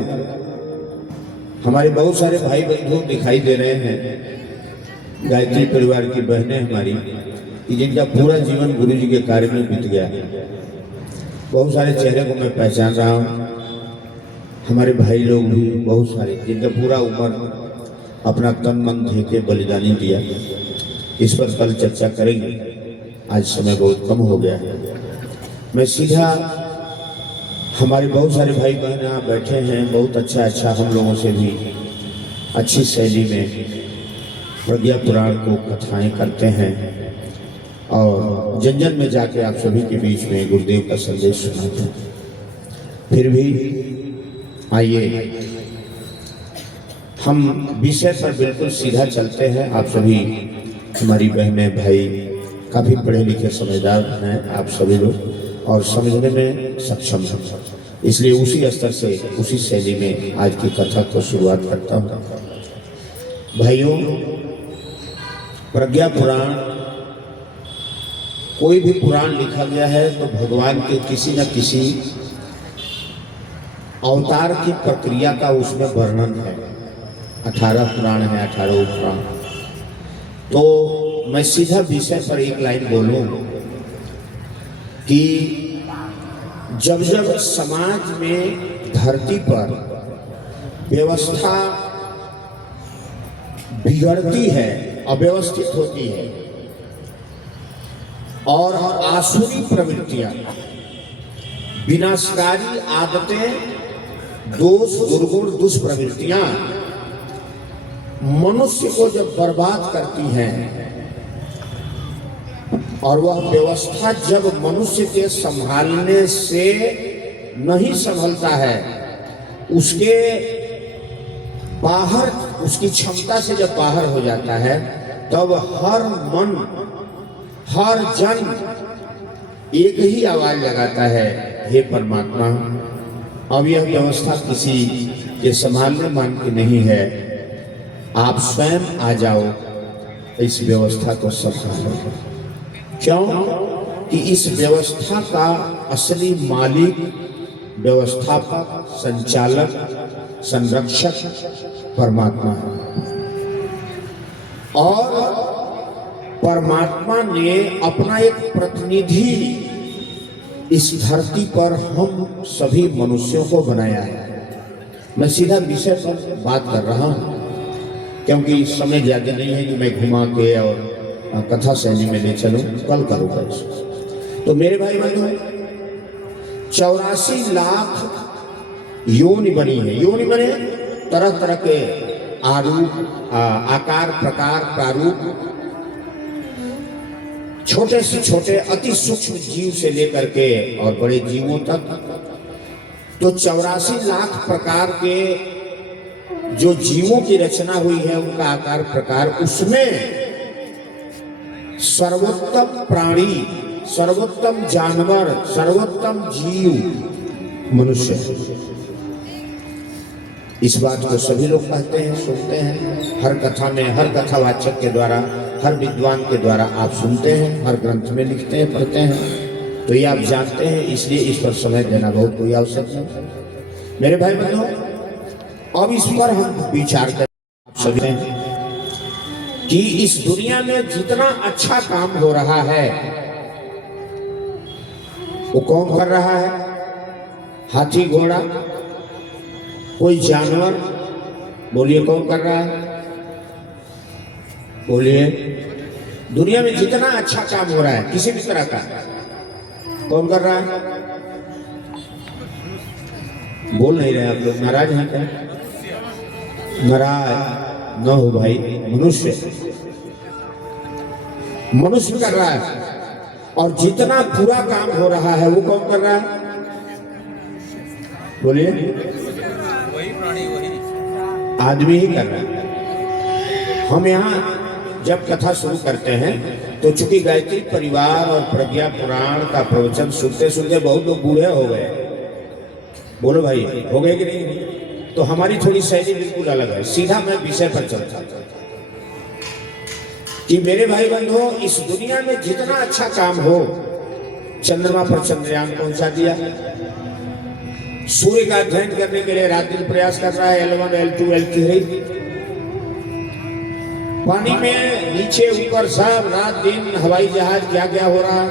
हमारे बहुत सारे भाई बंधु दिखाई दे रहे हैं, गायत्री परिवार की बहनें हमारी, कि जिनका पूरा जीवन गुरु जी के कार्य में बीत गया। बहुत सारे चेहरे को मैं पहचान रहा हूं। हमारे भाई लोग भी बहुत सारे, जिनका पूरा उम्र अपना तन मन दे के बलिदानी दिया। इस पर कल चर्चा करेंगे, आज समय बहुत कम हो गया है। मैं सीधा, हमारे बहुत सारे भाई बहन यहाँ बैठे हैं, बहुत अच्छा हम लोगों से भी अच्छी शैली में प्रज्ञा पुराण को कथाएं करते हैं और जन जन में जाके आप सभी के बीच में गुरुदेव का संदेश सुनाते हैं। फिर भी आइए हम विषय पर बिल्कुल सीधा चलते हैं। आप सभी हमारी बहनें भाई काफ़ी पढ़े लिखे समझदार हैं आप सभी लोग और समझने में सक्षम हैं, इसलिए उसी स्तर से उसी शैली में आज की कथा को शुरुआत करता हूँ। भाइयों, प्रज्ञा पुराण, कोई भी पुराण लिखा गया है तो भगवान के किसी न किसी अवतार की प्रक्रिया का उसमें वर्णन है। 18 पुराण है, 18 उपपुराण। तो मैं सीधा विषय पर एक लाइन बोलूं कि जब जब समाज में धरती पर व्यवस्था बिगड़ती है, अव्यवस्थित होती है और आसुरी प्रवृत्तियां, विनाशकारी आदतें, दोष, दुर्गुण, दुष्प्रवृत्तियां मनुष्य को जब बर्बाद करती हैं और वह व्यवस्था जब मनुष्य के संभालने से नहीं संभलता है, उसके बाहर, उसकी क्षमता से जब बाहर हो जाता है, तब हर मन, हर जन एक ही आवाज लगाता है, हे परमात्मा, अब यह व्यवस्था किसी के संभालने मान की नहीं है, आप स्वयं आ जाओ, इस व्यवस्था को संभालो। क्यों कि इस व्यवस्था का असली मालिक, व्यवस्थापक, संचालक, संरक्षक परमात्मा है और परमात्मा ने अपना एक प्रतिनिधि इस धरती पर हम सभी मनुष्यों को बनाया है। मैं सीधा विषय पर बात कर रहा हूं क्योंकि समय ज्यादा नहीं है कि मैं घुमा के और कथा शैली में ले चलूं, कल करूंगा इसको। तो मेरे भाई बहनों, 84 लाख योनि बनी है। योनि बने तरह तरह के आरूप, आकार, प्रकार, प्रारूप, छोटे से छोटे अति सूक्ष्म जीव से लेकर के और बड़े जीवों तक। तो 84 लाख प्रकार के जो जीवों की रचना हुई है, उनका आकार प्रकार, उसमें सर्वोत्तम प्राणी, सर्वोत्तम जानवर, सर्वोत्तम जीव मनुष्य। इस बात को सभी लोग कहते हैं, सुनते हैं, हर कथा में, हर कथावाचक के द्वारा, हर विद्वान के द्वारा आप सुनते हैं, हर ग्रंथ में लिखते हैं, पढ़ते हैं, तो ये आप जानते हैं, इसलिए इस पर समय देना बहुत कोई आवश्यक है। मेरे भाई बहनों, अब इस पर हम विचार करें, आप सभी हैं कि इस दुनिया में जितना अच्छा काम हो रहा है वो कौन कर रहा है? हाथी, घोड़ा, कोई जानवर? बोलिए कौन कर रहा है? बोलिए। दुनिया में जितना अच्छा काम हो रहा है किसी भी तरह का, कौन कर रहा है? बोल नहीं रहे आप लोग, नाराज हैं क्या? नाराज न हो भाई, मनुष्य कर रहा है। और जितना बुरा काम हो रहा है वो कौन कर रहा है? बोलिए। आदमी ही कर रहा है। हम यहाँ जब कथा शुरू करते हैं तो चूंकि गायत्री परिवार और प्रज्ञा पुराण का प्रवचन सुनते सुनते बहुत लोग बूढ़े हो गए। बोलो भाई, हो गए कि नहीं? तो हमारी थोड़ी शैली बिल्कुल अलग है। सीधा मैं विषय पर चलता कि मेरे भाई बंधुओं, इस दुनिया में जितना अच्छा काम हो, चंद्रमा पर चंद्रयान पहुंचा दिया, सूर्य का अध्ययन करने के लिए रात दिन प्रयास कर रहा है, L1, L2, L3, पानी में नीचे ऊपर सब रात दिन हवाई जहाज क्या क्या हो रहा है,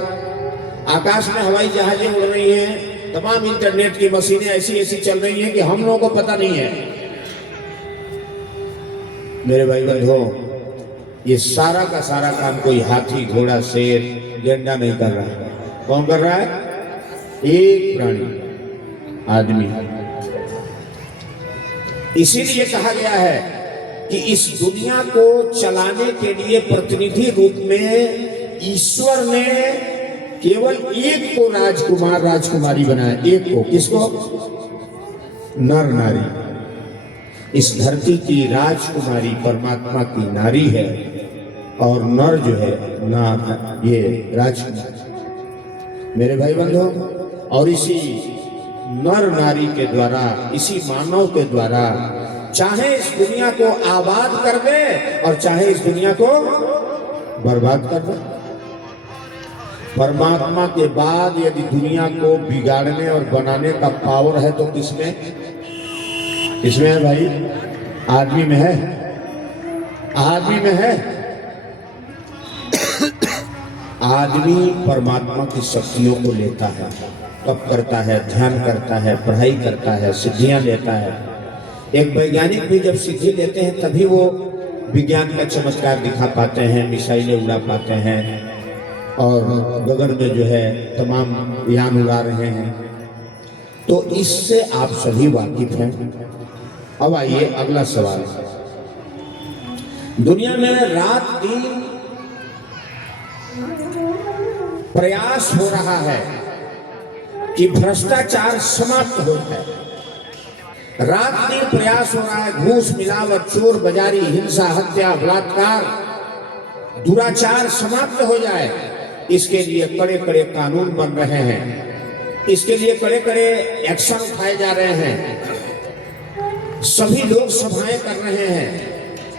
आकाश में हवाई जहाजें उड़ रही हैं, तमाम इंटरनेट की मशीनें ऐसी ऐसी चल रही हैं कि हम लोगों को पता नहीं है। मेरे भाई बंधुओं, ये सारा का सारा काम कोई हाथी, घोड़ा, शेर, गेंडा नहीं कर रहा है। कौन कर रहा है? एक प्राणी, आदमी। इसीलिए कहा गया है कि इस दुनिया को चलाने के लिए प्रतिनिधि रूप में ईश्वर ने केवल एक को राजकुमार, राजकुमारी बनाया। एक को, किसको? नर नारी। इस धरती की राजकुमारी परमात्मा की नारी है और नर जो है ना ये राजकुमार। मेरे भाई बंधु, और इसी नर नारी के द्वारा, इसी मानव के द्वारा चाहे इस दुनिया को आबाद कर दे और चाहे इस दुनिया को बर्बाद कर दे। परमात्मा के बाद यदि दुनिया को बिगाड़ने और बनाने का पावर है तो किसमें किसमें है भाई? आदमी में है, आदमी में है। आदमी परमात्मा की शक्तियों को लेता है, तप करता है, ध्यान करता है, पढ़ाई करता है, सिद्धियां लेता है। एक वैज्ञानिक भी जब सिद्धि लेते हैं तभी वो विज्ञान का चमत्कार दिखा पाते हैं, मिसाइलें उड़ा पाते हैं और गगन में जो है तमाम यान उड़ा रहे हैं। तो इससे आप सभी वाकिफ हैं। अब आइए अगला सवाल। दुनिया में रात दिन प्रयास हो रहा है कि भ्रष्टाचार समाप्त हो जाए। रात दिन प्रयास हो रहा है, घूस मिलावट, चोर बाजारी, हिंसा, हत्या, बलात्कार, दुराचार समाप्त हो जाए। इसके लिए कड़े कड़े कानून बन रहे हैं, इसके लिए कड़े कड़े एक्शन उठाए जा रहे हैं। सभी लोग सभाएं कर रहे हैं,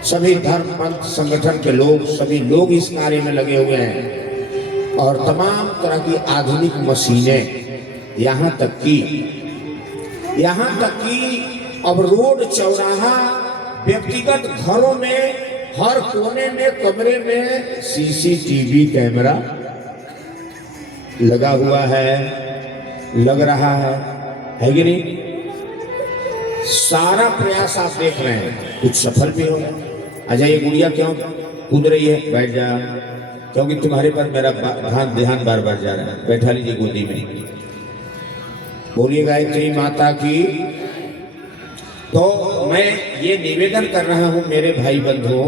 सभी धर्म पंथ संगठन के लोग, सभी लोग इस कार्य में लगे हुए हैं और तमाम तरह की आधुनिक मशीनें, यहाँ तक कि अब रोड चौराहा, व्यक्तिगत घरों में हर कोने में कमरे में सीसीटीवी कैमरा लगा हुआ है, लग रहा है कि नहीं? सारा प्रयास आप देख रहे हैं, कुछ सफल भी हो। अच्छा, ये गुड़िया क्यों कूद रही है? बैठ जा, क्योंकि तुम्हारे पर मेरा ध्यान बार बार जा रहा है। बैठा लीजिए गोदी में। बोलिए गायत्री माता की। तो मैं ये निवेदन कर रहा हूं मेरे भाई बंधुओं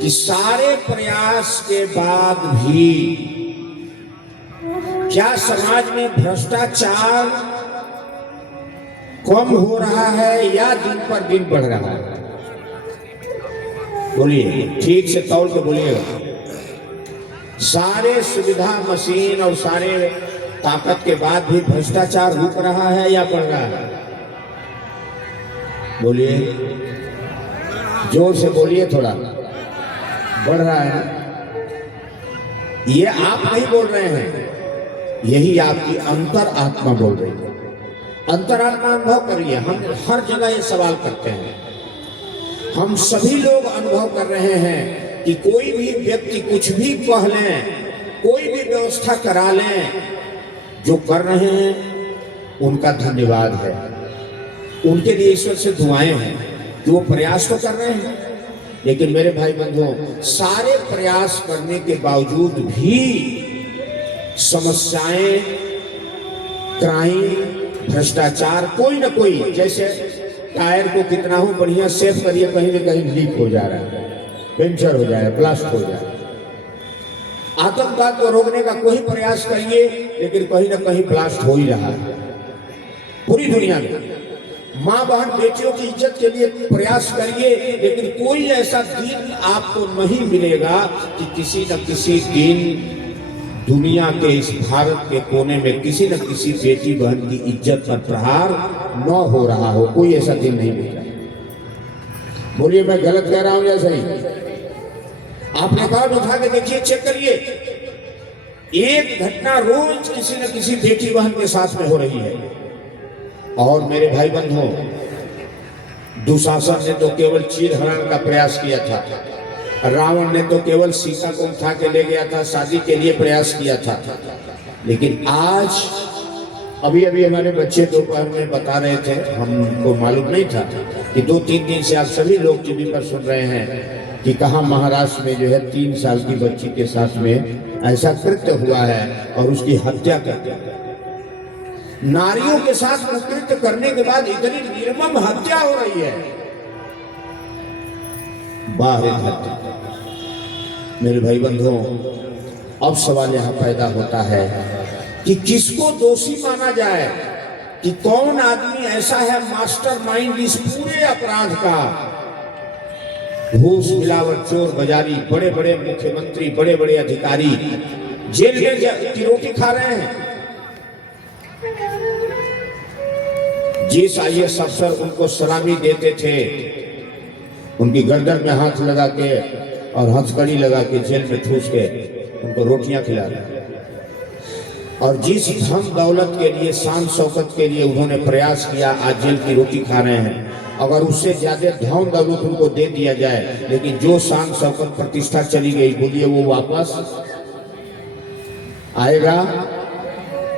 कि सारे प्रयास के बाद भी क्या समाज में भ्रष्टाचार कम हो रहा है या दिन पर दिन बढ़ रहा है? बोलिए, ठीक से तौल के बोलिएगा। सारे सुविधा मशीन और सारे ताकत के बाद भी भ्रष्टाचार रुक रहा है या बढ़ रहा है? बोलिए, जोर से बोलिए, थोड़ा बढ़ रहा है ना? ये आप नहीं बोल रहे हैं, यही आपकी अंतर आत्मा बोल रही है। अंतरात्मा अनुभव करिए। हम हर जगह ये सवाल करते हैं, हम सभी लोग अनुभव कर रहे हैं कि कोई भी व्यक्ति कुछ भी कह लें, कोई भी व्यवस्था करा लें, जो कर रहे हैं उनका धन्यवाद है, उनके लिए ईश्वर से दुआएं हैं कि वो प्रयास तो कर रहे हैं। लेकिन मेरे भाई बंधुओं, सारे प्रयास करने के बावजूद भी समस्याएं, क्राइम, भ्रष्टाचार, कोई ना कोई, जैसे टायर को कितना हो बढ़िया सेफ करिए, कहीं ना कहीं लीक हो जा रहा है, पंचर हो जाए, ब्लास्ट हो जाए। आतंकवाद को रोकने का कोई प्रयास करिए, लेकिन कहीं ना कहीं ब्लास्ट हो ही रहा है पूरी दुनिया में। माँ बहन बेटियों की इज्जत के लिए प्रयास करिए, लेकिन कोई ऐसा दिन आपको नहीं मिलेगा कि किसी न किसी दिन दुनिया के इस भारत के कोने में किसी न किसी बेटी बहन की इज्जत पर प्रहार न हो रहा हो। कोई ऐसा दिन नहीं मिलेगा। बोलिए, मैं गलत कह रहा हूं या सही? आप रिकॉर्ड उठा के देखिए, चेक करिए, एक घटना रोज किसी न किसी बेटी बहन के साथ में हो रही है। और मेरे भाई बंधुओं, दुशासन ने तो केवल चीर हरण का प्रयास किया था, रावण ने तो केवल सीता को उठा के ले गया था, शादी के लिए प्रयास किया था। लेकिन आज अभी हमारे बच्चे दोपहर में बता रहे थे, हमको मालूम नहीं था कि 2-3 दिन से आप सभी लोग टीवी पर सुन रहे हैं कि कहाँ महाराष्ट्र में जो है 3 साल की बच्ची के साथ में ऐसा कृत्य हुआ है और उसकी हत्या कर दिया। नारियों के साथ कृत्य करने के बाद इतनी निर्मम हत्या हो रही है, बाहर हत्या। मेरे भाई बंधुओं, अब सवाल यहाँ पैदा होता है कि किसको दोषी माना जाए, कि कौन आदमी ऐसा है मास्टरमाइंड इस पूरे अपराध का घूस मिलावट चोर बाजारी, बड़े बड़े मुख्यमंत्री, बड़े बड़े अधिकारी जेल में की रोटी खा रहे हैं। जिस आईएएस अफसर उनको सलामी देते थे, उनकी गर्दन में हाथ लगा के और हथकड़ी लगा के जेल में ठूस के उनको रोटियां खिला रहे। और जिस धन दौलत के लिए, शान शौकत के लिए उन्होंने प्रयास किया, आज जेल की रोटी खा रहे हैं। अगर उससे ज्यादा धन दौलत उनको दे दिया जाए, लेकिन जो शान शौकत प्रतिष्ठा चली गई, बोलिए वो वापस आएगा?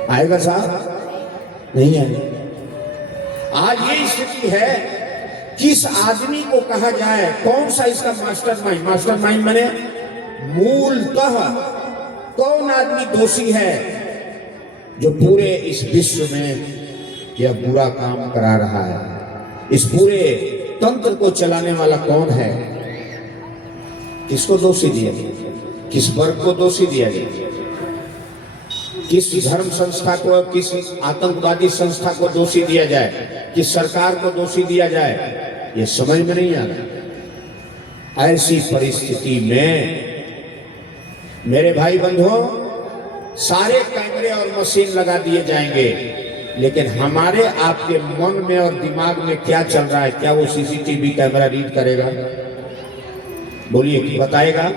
आएगा साहब? नहीं आएगा। आज ये स्थिति है, किस आदमी को कहा जाए, कौन सा इसका मास्टरमाइंड? मास्टरमाइंड माने मूलतः कौन आदमी दोषी है जो पूरे इस विश्व में यह बुरा काम करा रहा है? इस पूरे तंत्र को चलाने वाला कौन है? किसको दोषी दिया जाए? किस वर्ग को दोषी दिया जाए? किस धर्म संस्था को, किस आतंकवादी संस्था को दोषी दिया जाए? किस सरकार को दोषी दिया जाए? ये समझ में नहीं आ रहा। ऐसी परिस्थिति में मेरे भाई बंधुओं, सारे कैमरे और मशीन लगा दिए जाएंगे, लेकिन हमारे आपके मन में और दिमाग में क्या चल रहा है, क्या वो सीसीटीवी कैमरा रीड करेगा? बोलिए, बताएगा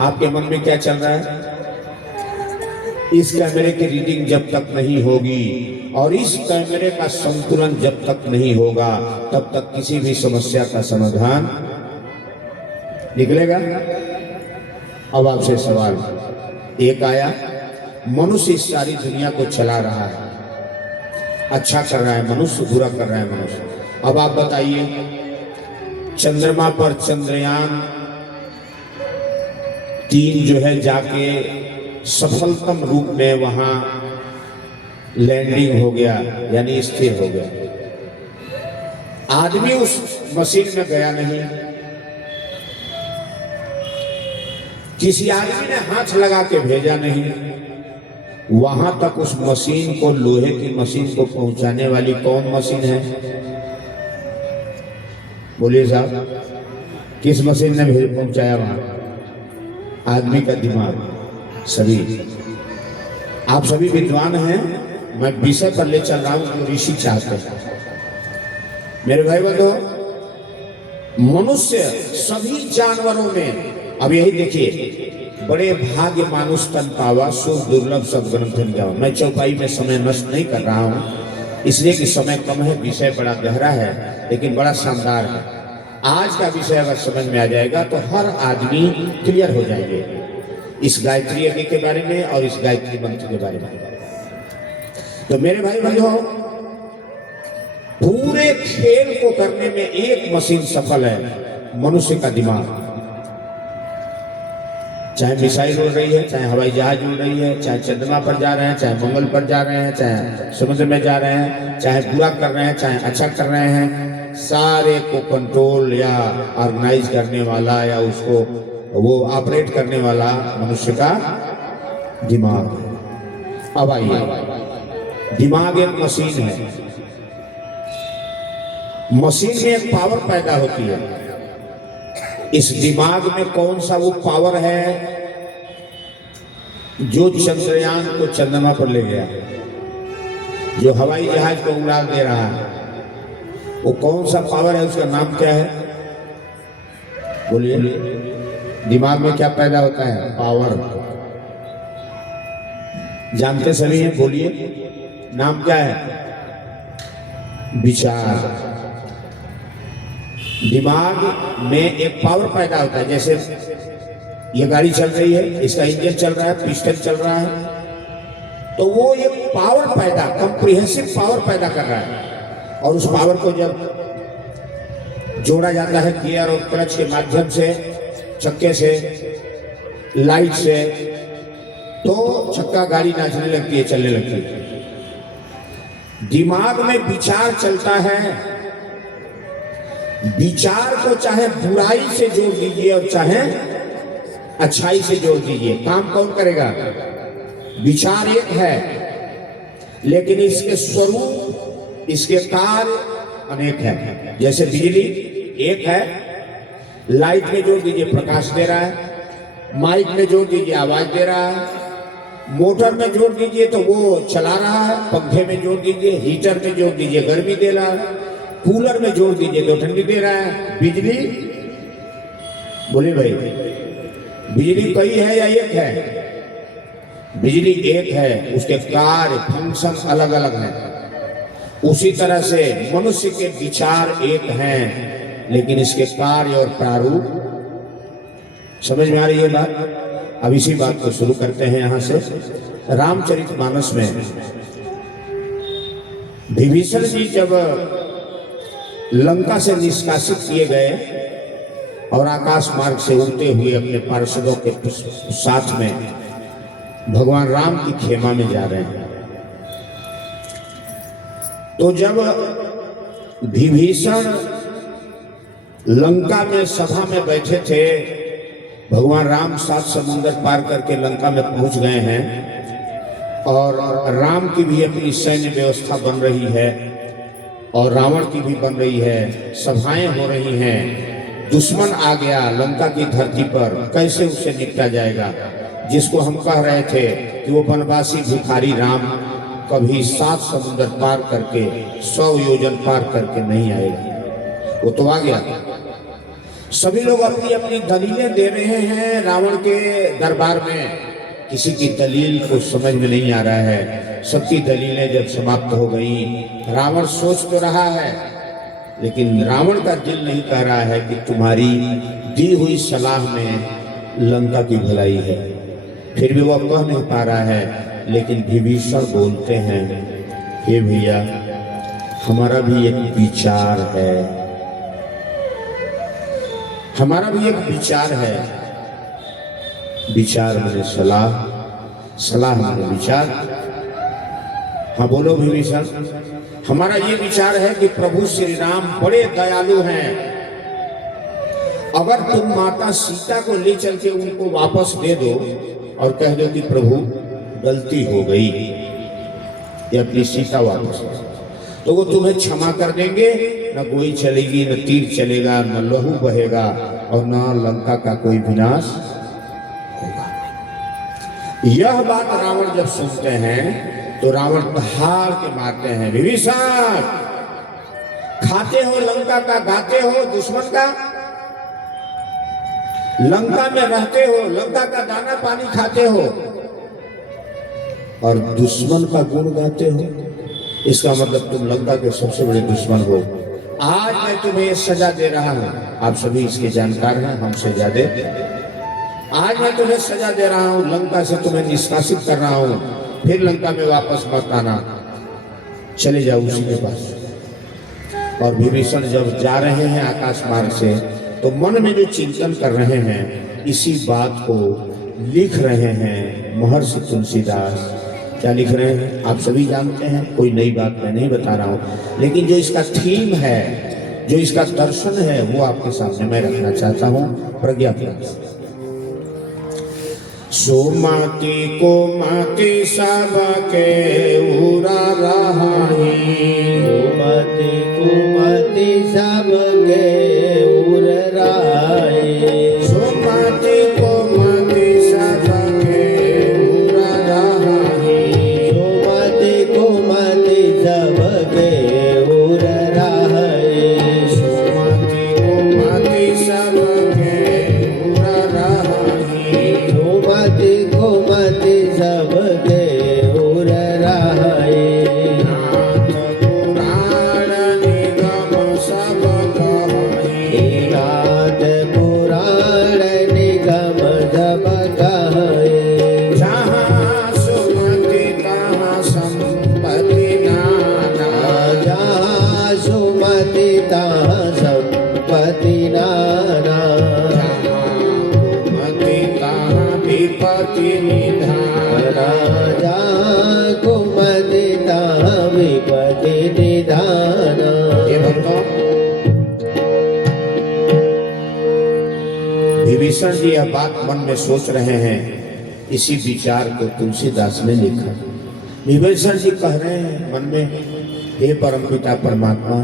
आपके मन में क्या चल रहा है? इस कैमरे की रीडिंग जब तक नहीं होगी और इस कैमरे का संतुलन जब तक नहीं होगा, तब तक किसी भी समस्या का समाधान निकलेगा। अब आपसे सवाल एक आया, मनुष्य इस सारी दुनिया को चला रहा है, अच्छा कर रहा है मनुष्य, बुरा कर रहा है मनुष्य। अब आप बताइए, चंद्रमा पर चंद्रयान 3 जो है जाके सफलतम रूप में वहां लैंडिंग हो गया, यानी स्थिर हो गया। आदमी उस मशीन में गया नहीं, किसी आदमी ने हाथ लगा के भेजा नहीं। वहां तक उस मशीन को, लोहे की मशीन को पहुंचाने वाली कौन मशीन है? बोलिए साहब, किस मशीन ने पहुंचाया वहां? आदमी का दिमाग। सभी आप सभी विद्वान हैं, मैं विषय पर ले चल रहा हूं जो ऋषि चाहते हैं। मेरे भाई बंधुओं, मनुष्य सभी जानवरों में, अब यही देखिए, बड़े भाग्य मानुष तन पावा, सुख दुर्लभ सब ग्रंथन जाओ। मैं चौपाई में समय नष्ट नहीं कर रहा हूं, इसलिए कि समय कम है, विषय बड़ा गहरा है, लेकिन बड़ा शानदार है। आज का विषय अगर समझ में आ जाएगा तो हर आदमी क्लियर हो जाएंगे इस गायत्री यज्ञ के बारे में और इस गायत्री मंत्र के बारे में। तो मेरे भाई बंधुओं, पूरे खेल को करने में एक मशीन सफल है, मनुष्य का दिमाग। चाहे मिसाइल उड़ रही है, चाहे हवाई जहाज उड़ रही है, चाहे चंद्रमा पर जा रहे हैं, चाहे मंगल पर जा रहे हैं, चाहे समुद्र में जा रहे हैं, चाहे बुरा कर रहे हैं, चाहे अच्छा कर रहे हैं, सारे को कंट्रोल या ऑर्गेनाइज करने वाला या उसको वो ऑपरेट करने वाला मनुष्य का दिमाग है। अब आइए, दिमाग एक मशीन है, मशीन में एक पावर पैदा होती है। इस दिमाग में कौन सा वो पावर है जो चंद्रयान को चंद्रमा पर ले गया, जो हवाई जहाज को उड़ा दे रहा है? वो कौन सा पावर है, उसका नाम क्या है? बोलिए, दिमाग में क्या पैदा होता है? पावर। जानते सभी हैं, बोलिए, नाम क्या है? विचार। दिमाग में एक पावर पैदा होता है। जैसे ये गाड़ी चल रही है, इसका इंजन चल रहा है, पिस्टन चल रहा है, तो वो एक पावर पैदा, कंप्रिहेंसिव पावर पैदा कर रहा है। और उस पावर को जब जोड़ा जाता है गियर और क्लच के माध्यम से, चक्के से, लाइट से, तो चक्का गाड़ी नाचने लगती है, चलने लगती है। दिमाग में विचार चलता है। विचार को चाहे बुराई से जोड़ दीजिए और चाहे अच्छाई से जोड़ दीजिए, काम कौन करेगा? विचार एक है, लेकिन इसके स्वरूप, इसके कार्य अनेक हैं। जैसे बिजली एक है, लाइट में जोड़ दीजिए प्रकाश दे रहा है, माइक में जोड़ दीजिए आवाज दे रहा है, मोटर में जोड़ दीजिए तो वो चला रहा है, पंखे में जोड़ दीजिए, हीटर में जोड़ दीजिए गर्मी दे रहा है, कूलर में जोड़ दीजिए तो ठंडी दे रहा है। बिजली बोले भाई, बिजली कई है या एक है? बिजली एक है, उसके कार्य फंक्शन अलग अलग हैं। उसी तरह से मनुष्य के विचार एक हैं, लेकिन इसके कार्य और प्रारूप, समझ में आ रही है बात? अब इसी बात को शुरू करते हैं यहां से। रामचरितमानस में विभीषण जी जब लंका से निष्कासित किए गए और आकाश मार्ग से उड़ते हुए अपने पार्षदों के साथ में भगवान राम की खेमा में जा रहे हैं, तो जब विभीषण लंका में सभा में बैठे थे, भगवान राम 7 समुंदर पार करके लंका में पहुंच गए हैं और राम की भी अपनी सैन्य व्यवस्था बन रही है और रावण की भी बन रही है, सभाएं हो रही हैं। दुश्मन आ गया लंका की धरती पर, कैसे उसे निपटा जाएगा? जिसको हम कह रहे थे कि वो वनवासी भिखारी राम कभी 7 समुंदर पार करके 100 योजन पार करके नहीं आएगा, वो तो आ गया। सभी लोग अपनी अपनी दलीलें दे रहे हैं रावण के दरबार में, किसी की दलील को समझ में नहीं आ रहा है। सबकी दलीलें जब समाप्त हो गई, रावण सोच तो रहा है, लेकिन रावण का दिल नहीं कह रहा है कि तुम्हारी दी हुई सलाह में लंका की भलाई है। फिर भी वो कह नहीं पा रहा है, लेकिन विभीषण बोलते हैं, हे भैया हमारा भी एक विचार है, हमारा भी एक विचार है। विचार मैंने सलाह, सलाह मैंने विचार। हाँ बोलो विभीषण। हमारा ये विचार है कि प्रभु श्री राम बड़े दयालु हैं। अगर तुम माता सीता को ले चल के उनको वापस दे दो और कह दो कि प्रभु गलती हो गई, ये अपनी सीता वापस दे, तो वो तुम्हें क्षमा कर देंगे। न गोई चलेगी, न तीर चलेगा, न लहू बहेगा और न लंका का कोई विनाश होगा। यह बात रावण जब सुनते हैं तो रावण दहाड़ के मारते हैं, विभीषण खाते हो लंका का, गाते हो दुश्मन का, लंका में रहते हो, लंका का दाना पानी खाते हो और दुश्मन का गुण गाते हो। इसका मतलब तुम लंका के सबसे बड़े दुश्मन हो। आज मैं तुम्हें सजा दे रहा हूं, आप सभी इसके जानकार हैं हमसे ज्यादा। आज मैं तुम्हें सजा दे रहा हूं, लंका से तुम्हें निष्कासित कर रहा हूं, फिर लंका में वापस मत आना, चले जाओ उसी के पास। और विभीषण जब जा रहे हैं आकाश मार्ग से, तो मन में जो चिंतन कर रहे हैं, इसी बात को लिख रहे हैं महर्षि तुलसीदास। क्या लिख रहे हैं आप सभी जानते हैं, कोई नई बात मैं नहीं बता रहा हूं, लेकिन जो इसका थीम है, जो इसका दर्शन है, वो आपके सामने मैं रखना चाहता हूं। प्रज्ञा प्राप्त। सोमाती को माती सब के उरा रहाई, सुमति कुमति सब के उर राई, सोमाती को माती सब के उरा रहाई, सुमति कुमति सब के उर राई, सोमाती को माती सब के उरा रहाई, सुमति कुमति सब के उर राई, नाथ पुराण निगम सब कहाई, नाथ पुराण निगम जब कहे, जहाँ सुमति तहाँ संपत्ति नाना, जहाँ सुमति तहाँ संपत्ति नाना, मति तहाँ विपत्ति निधाना। जहाँ कुमति तहाँ विपत्ति निधाना। ये भक्तों, विभीषण जी यह बात मन में सोच रहे हैं, इसी विचार को तुलसीदास ने लिखा। विभीषण जी कह रहे हैं मन में, हे परमपिता परमात्मा,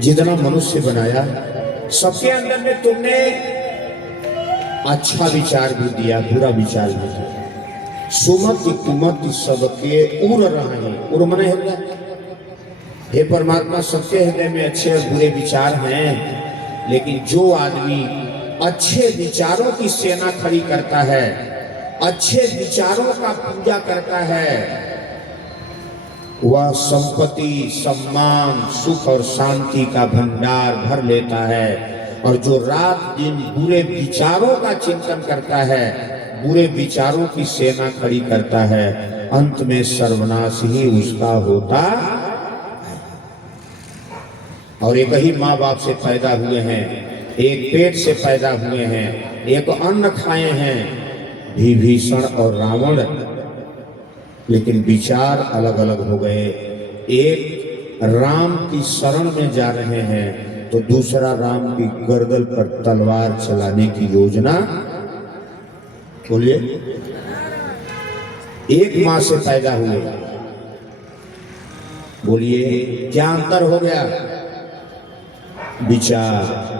जितना मनुष्य बनाया सबके अंदर में तुमने अच्छा विचार भी दिया, बुरा विचार भी दिया। सुमति कुमति सबके उड़ रहे, उड़ मने हृदय। हे परमात्मा, सबके हृदय में अच्छे और बुरे विचार हैं, लेकिन जो आदमी अच्छे विचारों की सेना खड़ी करता है, अच्छे विचारों का पूजा करता है, वह संपत्ति, सम्मान, सुख और शांति का भंडार भर लेता है। और जो रात दिन बुरे विचारों का चिंतन करता है, बुरे विचारों की सेना खड़ी करता है, अंत में सर्वनाश ही उसका होता। और एक ही माँ बाप से पैदा हुए हैं, एक पेट से पैदा हुए हैं, एक अन्न खाए हैं, विभीषण और रावण, लेकिन विचार अलग अलग हो गए। एक राम की शरण में जा रहे हैं तो दूसरा राम की गर्दन पर तलवार चलाने की योजना। बोलिए, एक मां से पैदा हुए, बोलिए क्या अंतर हो गया? विचार।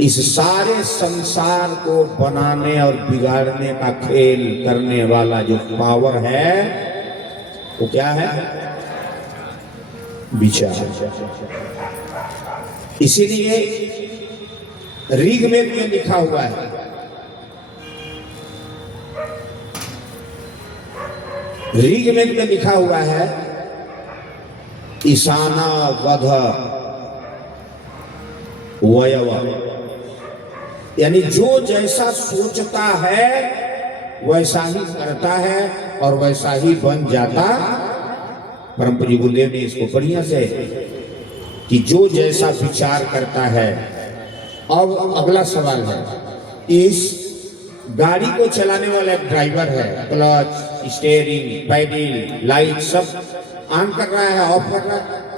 इस सारे संसार को बनाने और बिगाड़ने का खेल करने वाला जो पावर है वो क्या है? विचार। इसीलिए ऋग्वेद में लिखा हुआ है, ऋग्वेद में लिखा हुआ है, ईशाना वध वयव, यानी जो जैसा सोचता है वैसा ही करता है और वैसा ही बन जाता। परम पूज्य गुरुदेव ने इसको बढ़िया से कि जो जैसा विचार करता है। अब अगला सवाल है, इस गाड़ी को चलाने वाला एक ड्राइवर है, क्लच, स्टीयरिंग, पैडल, लाइट सब ऑन कर रहा है, ऑफ कर रहा है।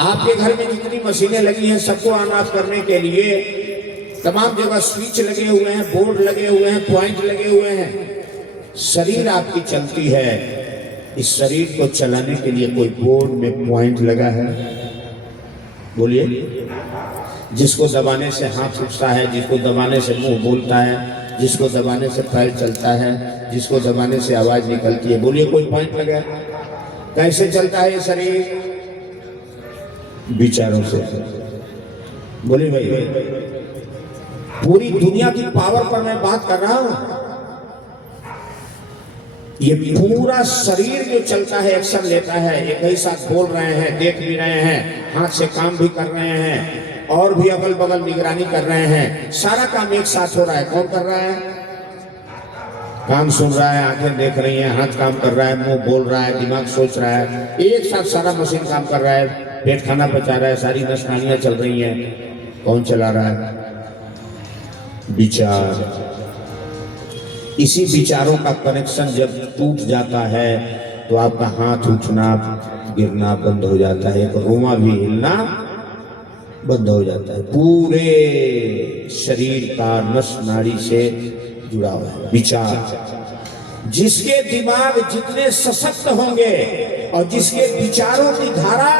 आपके घर में जितनी मशीनें लगी हैं सबको ऑन ऑफ करने के लिए तमाम जगह स्विच लगे हुए हैं, बोर्ड लगे हुए हैं, पॉइंट लगे हुए हैं। शरीर आपकी चलती है, इस शरीर को चलाने के लिए कोई बोर्ड में पॉइंट लगा है? बोलिए। जिसको दबाने से हाथ उठता है, जिसको दबाने से मुंह बोलता है, जिसको दबाने से पैर चलता है, जिसको दबाने से आवाज निकलती है, बोलिए कोई पॉइंट लगा? कैसे चलता है ये शरीर? विचारों से। बोलिए भाई, पूरी दुनिया की पावर पर मैं बात कर रहा हूं। ये पूरा शरीर जो चलता है, एक्शन लेता है, एक ही साथ बोल रहे हैं, देख भी रहे हैं, हाथ से काम भी कर रहे हैं और भी अगल बगल निगरानी कर रहे हैं, सारा काम एक साथ हो रहा है। कौन कर रहा है? कान सुन रहा है, आंखें देख रही हैं, हाथ काम कर रहा है, मुंह बोल रहा है, दिमाग सोच रहा है, एक साथ सारा मशीन काम कर रहा है, पेट खाना पचा रहा है, सारी नस नालियां चल रही हैं। कौन चला रहा है? विचार। इसी विचारों का कनेक्शन जब टूट जाता है तो आपका हाथ उठना गिरना बंद हो जाता है, एक रोमा भी हिलना बंद हो जाता है, पूरे शरीर का नस नाड़ी से जुड़ा हुआ है विचार। जिसके दिमाग जितने सशक्त होंगे और जिसके विचारों की धारा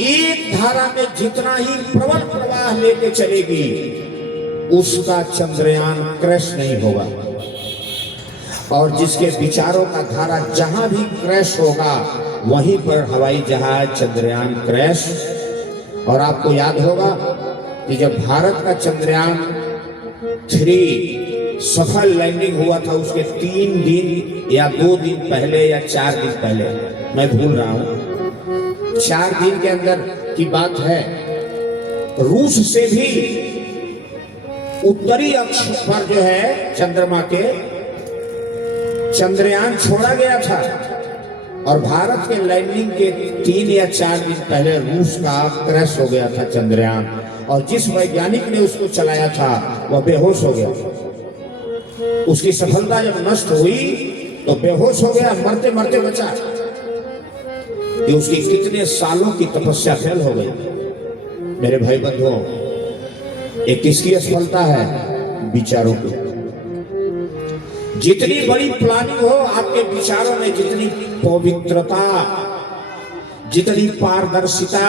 एक धारा में जितना ही प्रबल प्रवाह लेके चलेगी, उसका चंद्रयान क्रैश नहीं होगा। और जिसके विचारों का धारा जहां भी क्रैश होगा वहीं पर हवाई जहाज चंद्रयान क्रैश। और आपको याद होगा कि जब भारत का चंद्रयान 3 सफल लैंडिंग हुआ था, उसके 3 दिन या 2 दिन पहले या 4 दिन पहले, मैं भूल रहा हूं, 4 दिन के अंदर की बात है, रूस से भी उत्तरी अक्ष पर जो है चंद्रमा के चंद्रयान छोड़ा गया था। और भारत के लैंडिंग के 3 या 4 दिन पहले रूस का क्रैश हो गया था चंद्रयान। और जिस वैज्ञानिक ने उसको चलाया था वह बेहोश हो गया। उसकी सफलता जब नष्ट हुई तो बेहोश हो गया, मरते मरते बचा। कि उसकी कितने सालों की तपस्या फेल हो गई। मेरे भाई बंधुओं, एक किसकी असफलता है? विचारों की। जितनी बड़ी प्लानिंग हो आपके विचारों में, जितनी पवित्रता, जितनी पारदर्शिता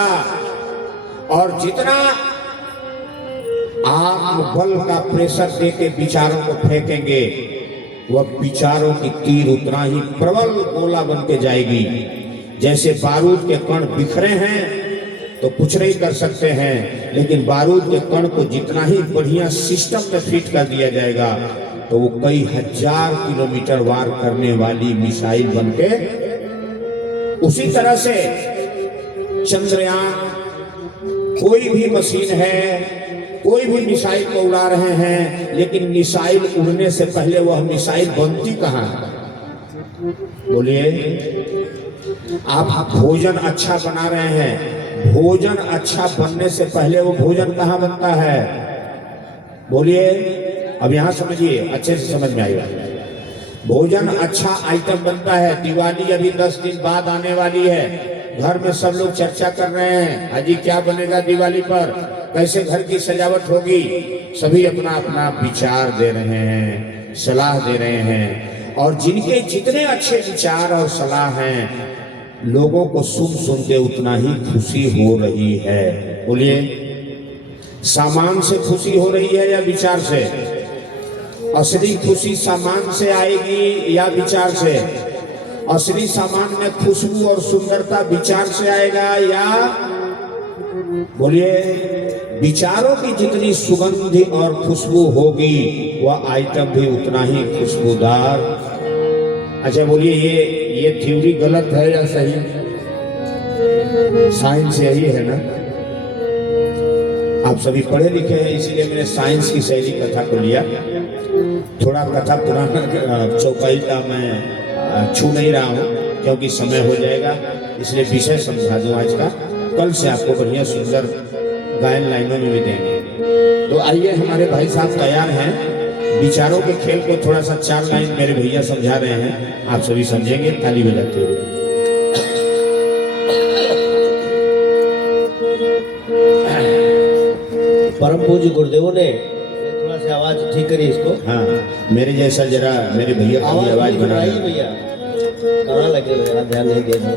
और जितना आत्मबल का प्रेशर देके विचारों को फेंकेंगे, वह विचारों की तीर उतना ही प्रबल गोला बन के जाएगी। जैसे बारूद के कण बिखरे हैं तो कुछ नहीं कर सकते हैं, लेकिन बारूद के कण को जितना ही बढ़िया सिस्टम में फिट कर दिया जाएगा तो वो कई हजार किलोमीटर वार करने वाली मिसाइल बनके, उसी तरह से चंद्रयान कोई भी मशीन है, कोई भी मिसाइल को उड़ा रहे हैं, लेकिन मिसाइल उड़ने से पहले वह मिसाइल बनती कहाँ है? बोलिए। आप भोजन अच्छा बना रहे हैं, भोजन अच्छा बनने से पहले वो भोजन कहाँ बनता है? बोलिए। अब यहां समझिए, अच्छे से समझ में आएगा। भोजन अच्छा आइटम बनता है। दिवाली अभी 10 दिन बाद आने वाली है, घर में सब लोग चर्चा कर रहे हैं, अजी क्या बनेगा दिवाली पर, कैसे घर की सजावट होगी। सभी अपना अपना विचार दे रहे हैं, सलाह दे रहे हैं, और जिनके जितने अच्छे विचार और सलाह हैं, लोगों को सुन के उतना ही खुशी हो रही है। बोलिए। सामान से खुशी हो रही है या विचार से? असली खुशी सामान से आएगी या विचार से? असली सामान में खुशबू और सुंदरता विचार से आएगा या? बोलिए। विचारों की जितनी सुगंध और खुशबू होगी, वह आइटम भी उतना ही खुशबूदार। अच्छा बोलिए, ये थ्योरी गलत है या सही? साइंस यही है ना? आप सभी पढ़े लिखे हैं, इसीलिए मैंने साइंस की शैली कथा को लिया। थोड़ा कथा पुराना चौपाई का मैं छू नहीं रहा हूँ, क्योंकि समय हो जाएगा, इसलिए विषय समझा दूँ आज का। कल से आपको बढ़िया सुंदर गायन लाइनों में भी देंगे। तो आइए, हमारे भाई साहब तैयार हैं। विचारों के खेल को थोड़ा सा 4 लाइन मेरे भैया समझा रहे हैं, आप सभी समझेंगे ताली बजाते हुए। परम पूज्य गुरुदेवों ने थोड़ा सा आवाज ठीक करिए इसको। हाँ, मेरे जैसा जरा मेरे भैया की आवाज बनाइए भैया। कहाँ लगे हुए, ध्यान नहीं दे रहे।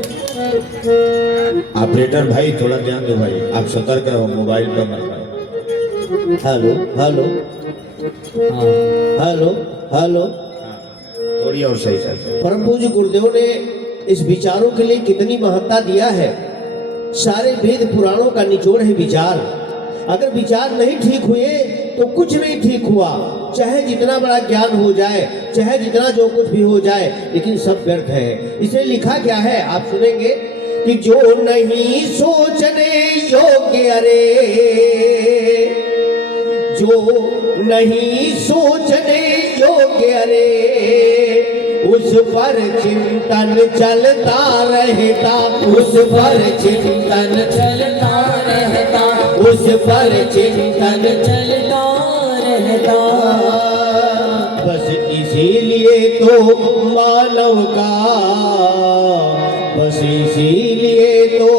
ऑपरेटर भाई थोड़ा ध्यान दो भाई, आप सतर्क रहो, मोबाइल पर मत। Hello hello hello hello. थोड़ी और सही सर। परम पूज्य गुरुदेव ने इस विचारों के लिए कितनी महत्ता दिया है। सारे वेद पुराणों का निचोड़ है विचार। अगर विचार नहीं ठीक हुए तो कुछ नहीं ठीक हुआ। चाहे जितना बड़ा ज्ञान हो जाए, चाहे जितना जो कुछ भी हो जाए, लेकिन सब व्यर्थ है। इसलिए लिखा क्या है आप सुनेंगे कि जो नहीं सोचने योग्य, अरे जो नहीं सोचने योग्य, अरे उस पर चिंतन चलता रहता, उस पर चिंतन चलता रहता, उस पर चिंतन चलता रहता। बस इसीलिए तो मानव का, बस इसीलिए तो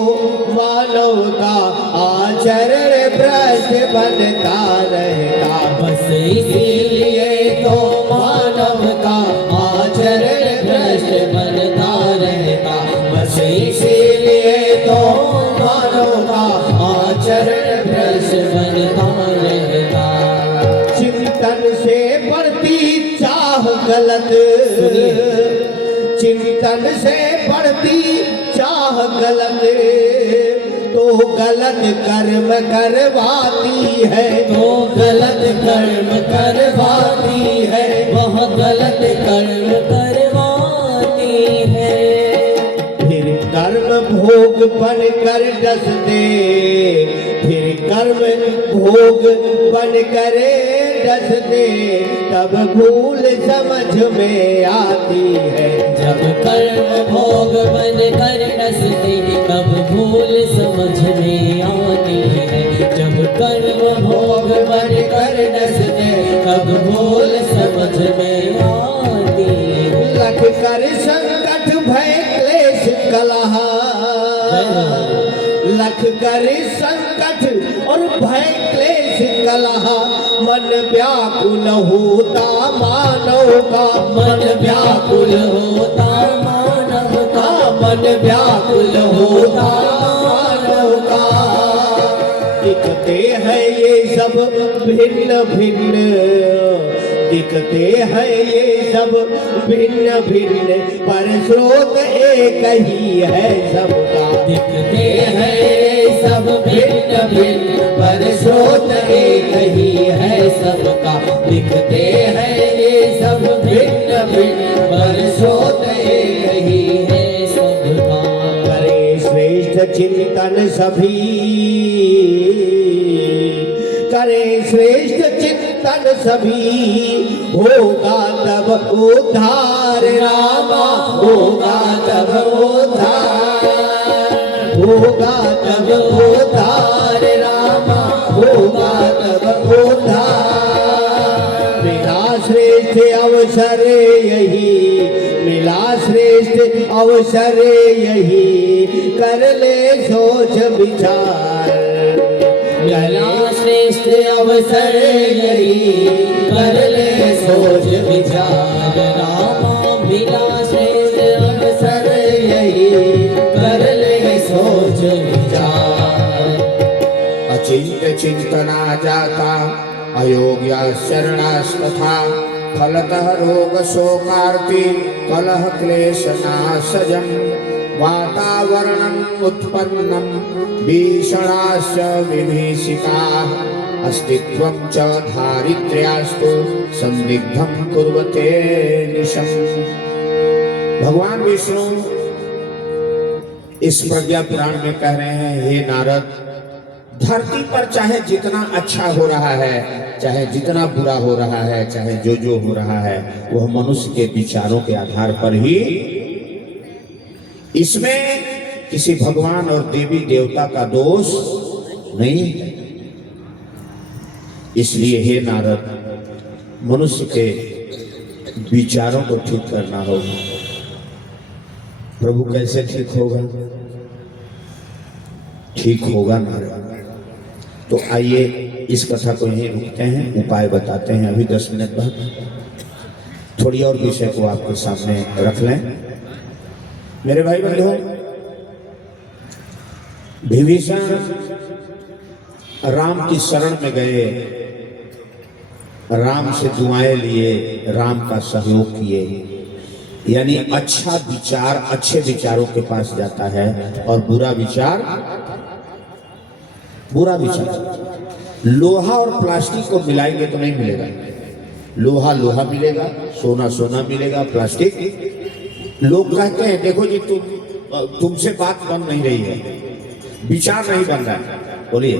मानव का आचरण भ्रष्ट बनता रहता। बस इसीलिए तो मानव का आचरण भ्रष्ट बनता रहता। बस इसीलिए तो मानव का आचरण भ्रष्ट बनता रहता। चिंतन से बढ़ती चाह गलत, चिंतन से बढ़ती चाह गलत, तो गलत कर्म करवाती है, तो गलत कर्म करवाती है, वह गलत कर्म करवाती है। फिर कर्म भोग बन कर डस दे, फिर कर्म भोग बन कर डस दे, तब भूल समझ में आती है। जब कर्म भोग बन कर डस दे, तब भूल समझ में आती है। जब कर्म भोग बन कर डस दे, तब भूल समझ में आती है। लख कर संकट भय क्लेश कलह, लख कर संकट और भय क्लेश कलह, मन व्याकुल होता मानव का, मन व्याकुल होता मानव का, मन व्याकुल होता मानव का। एक लगते हैं ये सब भिन्न भिन्न, दिखते हैं ये सब भिन्न भिन्न, पर स्रोत एक ही है सबका। दिखते हैं ये सब भिन्न भिन्न, पर स्रोत एक ही है सबका। दिखते हैं ये सब भिन्न भिन्न, पर स्रोत एक ही है सबका। करे श्रेष्ठ चिंतन सभी, करे श्रेष्ठ चिंतन सभी, होगा तब उद्धार रामा, होगा तब उद्धार, होगा तब उद्धार रामा, होगा तब उद्धार। मिला श्रेष्ठ अवसर यही, मिला श्रेष्ठ अवसर यही, कर ले सोच विचार। मिला श्रेष्ठ अवसर यही, कर ले सोच विचार रामा। मिला श्रेष्ठ अवसर यही, कर ले सोच विचार। अचिंत्य चिंतना जाता अयोग्या शरणास्तथा, फलतः रोग शोकार्ति कलह क्लेश नाशजम्, वातावरणम् उत्पन्नं भीषणाश्च विभीषिकाः, अस्तित्वं च दारिद्र्यास्तु संदिग्धं कुर्वते निशम्। भगवान विष्णु इस प्रज्ञा पुराण में कह रहे हैं, हे नारद, धरती पर चाहे जितना अच्छा हो रहा है, चाहे जितना बुरा हो रहा है, चाहे जो हो रहा है, वह मनुष्य के विचारों के आधार पर ही, इसमें किसी भगवान और देवी देवता का दोष नहीं है। इसलिए हे नारद, मनुष्य के विचारों को ठीक करना होगा। प्रभु कैसे ठीक होगा? ठीक होगा नारद। तो आइए इस कथा को यहीं रुकते हैं, उपाय बताते हैं। अभी 10 मिनट बाद थोड़ी और विषय को आपके सामने रख लें। मेरे भाई बंधु, विभीषण राम की शरण में गए, राम से दुआएं लिए, राम का सहयोग किए। यानी अच्छा विचार अच्छे विचारों के पास जाता है और बुरा विचार बुरा विचार। लोहा और प्लास्टिक को मिलाएंगे तो नहीं मिलेगा। लोहा लोहा मिलेगा, सोना सोना मिलेगा, प्लास्टिक। लोग कहते हैं देखो जी तुमसे बात बन नहीं रही है, विचार नहीं बन रहा है। बोलिए,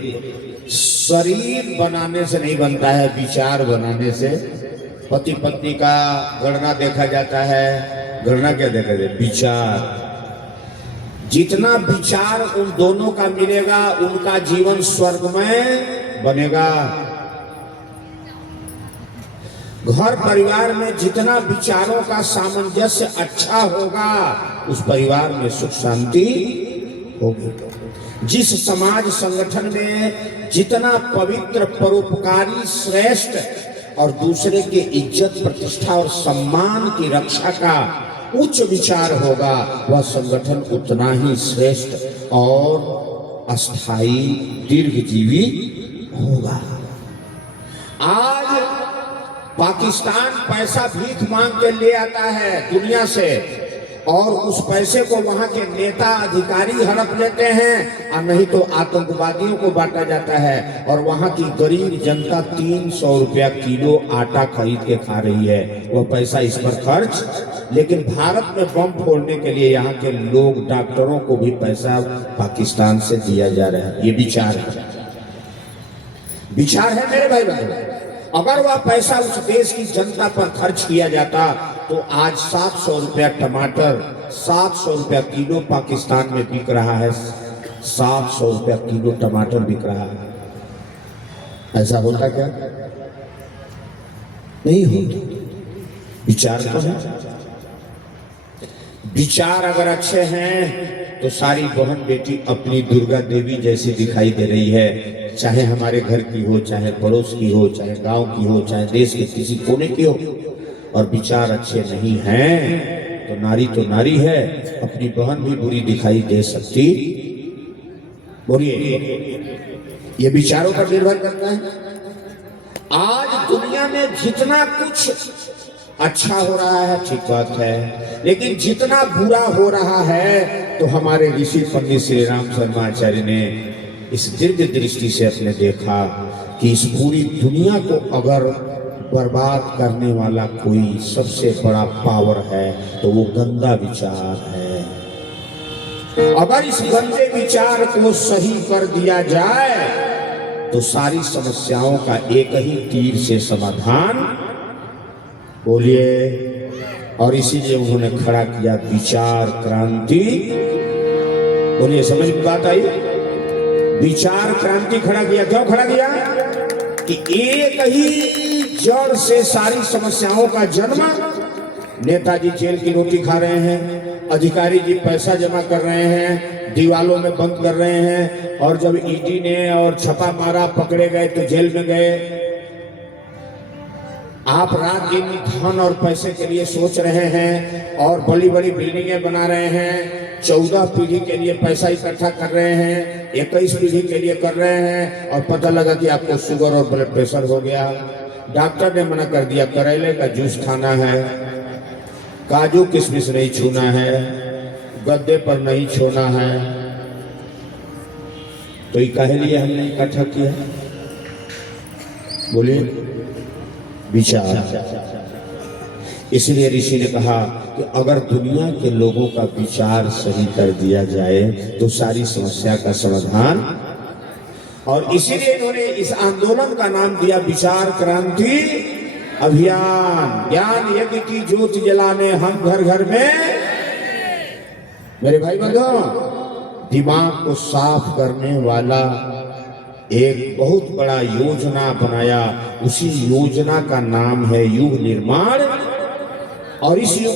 शरीर बनाने से नहीं बनता है, विचार बनाने से। पति पत्नी का गणना देखा जाता है, गणना क्या देखा जाता है? विचार। जितना विचार उन दोनों का मिलेगा, उनका जीवन स्वर्गमय बनेगा। घर परिवार में जितना विचारों का सामंजस्य अच्छा होगा, उस परिवार में सुख शांति होगी। जिस समाज संगठन में जितना पवित्र, परोपकारी, श्रेष्ठ और दूसरे के इज्जत, प्रतिष्ठा और सम्मान की रक्षा का उच्च विचार होगा, वह संगठन उतना ही श्रेष्ठ और अस्थाई, दीर्घजीवी होगा। आज पाकिस्तान पैसा भीख मांग के ले आता है दुनिया से, और उस पैसे को वहां के नेता अधिकारी हड़प लेते हैं, और नहीं तो आतंकवादियों को बांटा जाता है। और वहां की गरीब जनता 300 रुपया किलो आटा खरीद के खा रही है, वह पैसा इस पर खर्च। लेकिन भारत में बम फोड़ने के लिए यहाँ के लोग, डॉक्टरों को भी पैसा पाकिस्तान से दिया जा रहा है। ये विचार है, विचार है मेरे भाई बहनों। अगर वह पैसा उस देश की जनता पर खर्च किया जाता तो आज 700 रुपया टमाटर, 700 रुपया किलो पाकिस्तान में बिक रहा है। 700 रुपया किलो टमाटर बिक रहा है। ऐसा होता क्या? नहीं होता। विचार तो है। विचार अगर अच्छे हैं तो सारी बहन बेटी अपनी दुर्गा देवी जैसी दिखाई दे रही है। चाहे हमारे घर की हो, चाहे पड़ोस की हो, चाहे गांव की हो, चाहे देश के किसी कोने की हो। और विचार अच्छे नहीं हैं तो नारी है, अपनी बहन भी बुरी दिखाई दे सकती। बोलिए, ये विचारों पर निर्भर करता है। आज दुनिया में जितना कुछ अच्छा हो रहा है ठीक बात है, लेकिन जितना बुरा हो रहा है तो हमारे ऋषि पंडित श्री राम शर्मा आचार्य ने इस दीर्घ दृष्टि से अपने देखा कि इस पूरी दुनिया को अगर बर्बाद करने वाला कोई सबसे बड़ा पावर है तो वो गंदा विचार है। अगर इस गंदे विचार को सही कर दिया जाए तो सारी समस्याओं का एक ही तीर से समाधान, बोलिए। और इसीलिए उन्होंने खड़ा किया विचार क्रांति। बोलिए, समझ में बात आई? विचार क्रांति खड़ा किया। क्यों खड़ा किया? कि एक ही जड़ से सारी समस्याओं का जन्म। नेताजी जेल की रोटी खा रहे हैं, अधिकारी जी पैसा जमा कर रहे हैं, दीवालों में बंद कर रहे हैं, और जब ईडी ने और छापा मारा, पकड़े गए तो जेल में गए। आप रात दिन धन और पैसे के लिए सोच रहे हैं और बड़ी बड़ी बिल्डिंगें बना रहे हैं, 14 पीढ़ी के लिए पैसा इकट्ठा कर रहे हैं, 21 पीढ़ी के लिए कर रहे हैं, और पता लगा कि आपको शुगर और ब्लड प्रेशर हो गया। डॉक्टर ने मना कर दिया, करेले का जूस खाना है, काजू किशमिश नहीं छूना है, गद्दे पर नहीं छोना है। तो ये कहे लिए हमने इकट्ठा किया, बोलिए विचार। इसलिए ऋषि ने कहा कि अगर दुनिया के लोगों का विचार सही कर दिया जाए तो सारी समस्या का समाधान। और इसीलिए इन्होंने इस आंदोलन का नाम दिया विचार क्रांति अभियान। ज्ञान यज्ञ की ज्योति जलाने हम घर घर में। मेरे भाई बंधुओं, दिमाग को साफ करने वाला एक बहुत बड़ा योजना बनाया। उसी योजना का नाम है युग निर्माण। और इस युग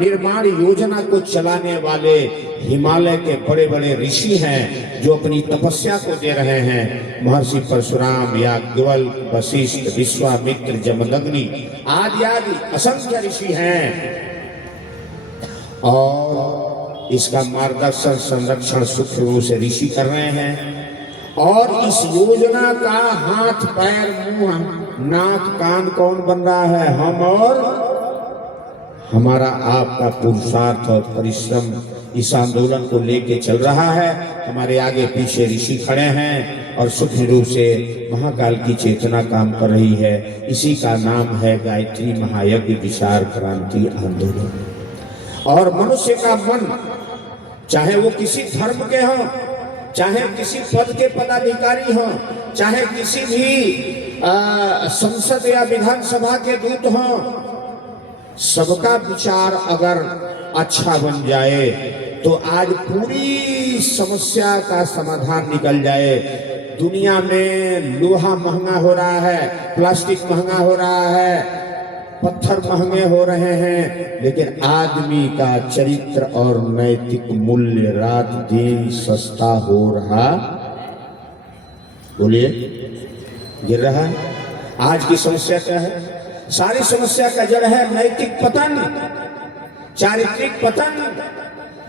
निर्माण योजना को चलाने वाले हिमालय के बड़े बड़े ऋषि हैं जो अपनी तपस्या को दे रहे हैं। महर्षि परशुराम, याज्ञवल्क्य, वशिष्ठ, विश्वामित्र, जमदग्नि आदि आदि असंख्य ऋषि हैं। और इसका मार्गदर्शन, संरक्षण सूक्ष्म रूप से ऋषि कर रहे हैं। और इस योजना का हाथ, पैर, मुंह, नाक, कान कौन बन रहा है? हम और हमारा आपका पुरुषार्थ और परिश्रम इस आंदोलन को लेके चल रहा है। हमारे आगे पीछे ऋषि खड़े हैं और सूक्ष्म रूप से महाकाल की चेतना काम कर रही है। इसी का नाम है गायत्री महायज्ञ विचार क्रांति आंदोलन। और मनुष्य का मन, चाहे वो किसी धर्म के हों, चाहे किसी पद के पदाधिकारी हों, चाहे किसी भी संसद या विधानसभा के दूत हों, सबका विचार अगर अच्छा बन जाए तो आज पूरी समस्या का समाधान निकल जाए। दुनिया में लोहा महंगा हो रहा है, प्लास्टिक महंगा हो रहा है, पत्थर महंगे हो रहे हैं, लेकिन आदमी का चरित्र और नैतिक मूल्य रात दिन सस्ता हो रहा, बोलिए, गिर रहा है। आज की समस्या क्या है? सारी समस्या का जड़ है नैतिक पतन, चारित्रिक पतन,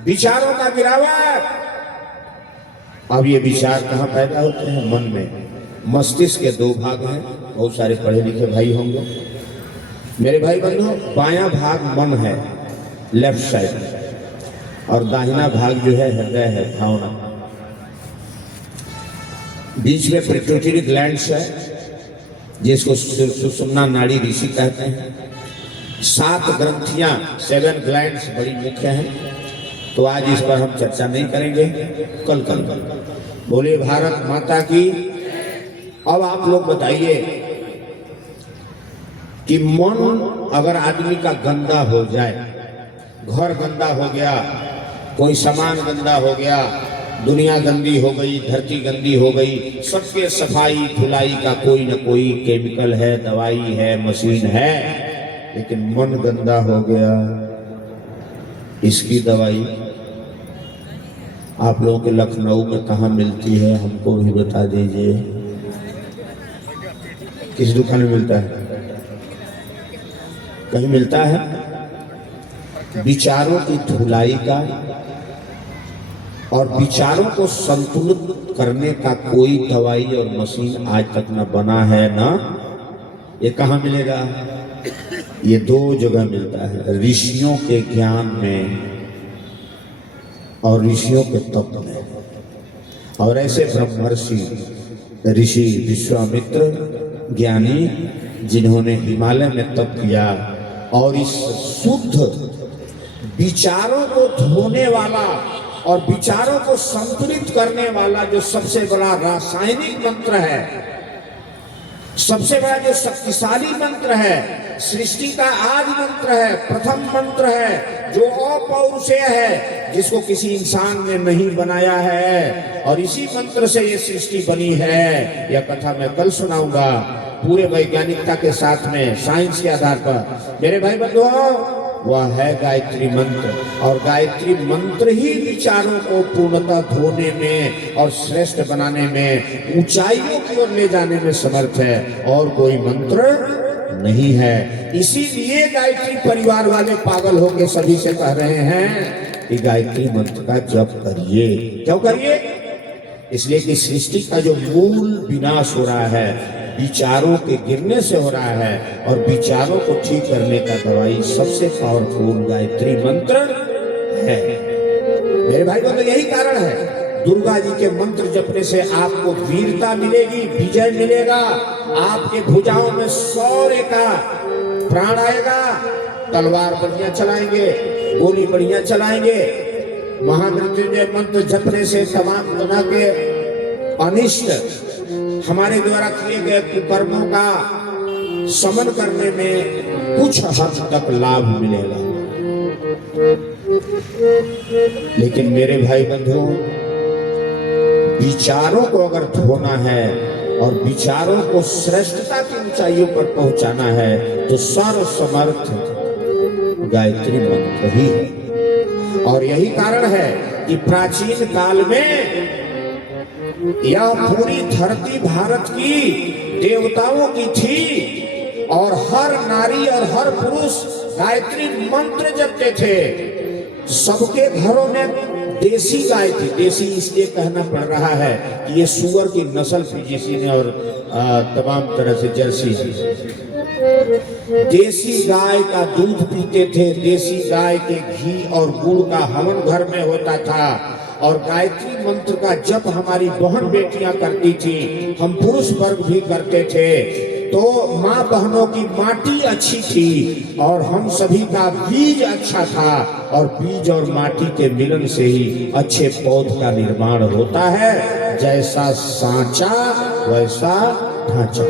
विचारों का गिरावट। अब ये विचार कहाँ पैदा होते हैं? मन में। मस्तिष्क के दो भाग हैं, बहुत सारे पढ़े लिखे भाई होंगे। मेरे भाई बंधुओं, बायां भाग मन है, लेफ्ट साइड, और दाहिना भाग जो है हृदय है, भावना। बीच में पिट्यूटरी ग्लैंड्स है जिसको सुषुम्ना नाड़ी ऋषि कहते हैं। 7 ग्रंथियां, 7 ग्लैंड्स बड़ी मुख्य हैं। तो आज इस पर हम चर्चा नहीं करेंगे, कल। बोले भारत माता की। अब आप लोग बताइए कि मन अगर आदमी का गंदा हो जाए, घर गंदा हो गया, कोई सामान गंदा हो गया, दुनिया गंदी हो गई, धरती गंदी हो गई, सबके सफाई धुलाई का कोई न कोई केमिकल है, दवाई है, मशीन है, लेकिन मन गंदा हो गया, इसकी दवाई आप लोगों के लखनऊ में कहाँ मिलती है? हमको भी बता दीजिए। किस दुकान में मिलता है? कहीं मिलता है? विचारों की धुलाई का और विचारों को संतुलित करने का कोई दवाई और मशीन आज तक न बना है ना ये कहाँ मिलेगा? ये दो जगह मिलता है, ऋषियों के ज्ञान में और ऋषियों के तप में। और ऐसे ब्रह्मर्षि ऋषि विश्वामित्र ज्ञानी जिन्होंने हिमालय में तप किया और इस शुद्ध विचारों को धोने वाला और विचारों को संतुलित करने वाला जो सबसे बड़ा रासायनिक मंत्र है, सबसे बड़ा जो शक्तिशाली मंत्र है, सृष्टि का आदि मंत्र है, प्रथम मंत्र है, जो अपौरुषेय है, जिसको किसी इंसान ने नहीं बनाया है और इसी मंत्र से ये सृष्टि बनी है। यह कथा मैं कल सुनाऊंगा पूरे वैज्ञानिकता के साथ में, साइंस के आधार पर। मेरे भाई बंधुओं, वह है गायत्री मंत्र और गायत्री मंत्र ही विचारों को पूर्णतः धोने में और श्रेष्ठ बनाने में, ऊंचाइयों की ओर ले जाने में समर्थ है और कोई मंत्र नहीं है। इसीलिए गायत्री परिवार वाले पागल होकर सभी से कह रहे हैं कि गायत्री मंत्र का जप करिए। क्यों करिए? इसलिए कि सृष्टि का जो मूल विनाश हो रहा है विचारों के गिरने से हो रहा है और विचारों को ठीक करने का दवाई सबसे पावरफुल गायत्री मंत्र है। मेरे भाई बंधु, यही कारण है दुर्गा जी के मंत्र जपने से आपको वीरता मिलेगी, विजय मिलेगा, आपके भुजाओं में शौर्य का प्राण आएगा, तलवार बढ़िया चलाएंगे, गोली बढ़िया चलाएंगे। महामृत्युंजय मंत्र जपने से तमाम तरह के अनिष्ट हमारे द्वारा किए गए कुकर्मों का शमन करने में कुछ हद तक लाभ मिलेगा। लेकिन मेरे भाई बंधुओं, विचारों को अगर धोना है और विचारों को श्रेष्ठता की ऊंचाइयों पर पहुंचाना है तो सर्वसमर्थ गायत्री मंत्र ही है। और यही कारण है कि प्राचीन काल में यह पूरी धरती भारत की देवताओं की थी और हर नारी और हर पुरुष गायत्री मंत्र जपते थे। सबके घरों में देसी गाय थी। देसी इसलिए कहना पड़ रहा है कि ये सुअर की नस्ल थी जिसी ने और तमाम तरह से जर्सी। देसी गाय का दूध पीते थे, देसी गाय के घी और गुड़ का हवन घर में होता था और गायत्री मंत्र का जप हमारी बहन बेटियां करती थी, हम पुरुष वर्ग भी करते थे। तो माँ बहनों की माटी अच्छी थी और हम सभी का बीज अच्छा था और बीज और माटी के मिलन से ही अच्छे पौध का निर्माण होता है। जैसा सांचा वैसा ढांचा।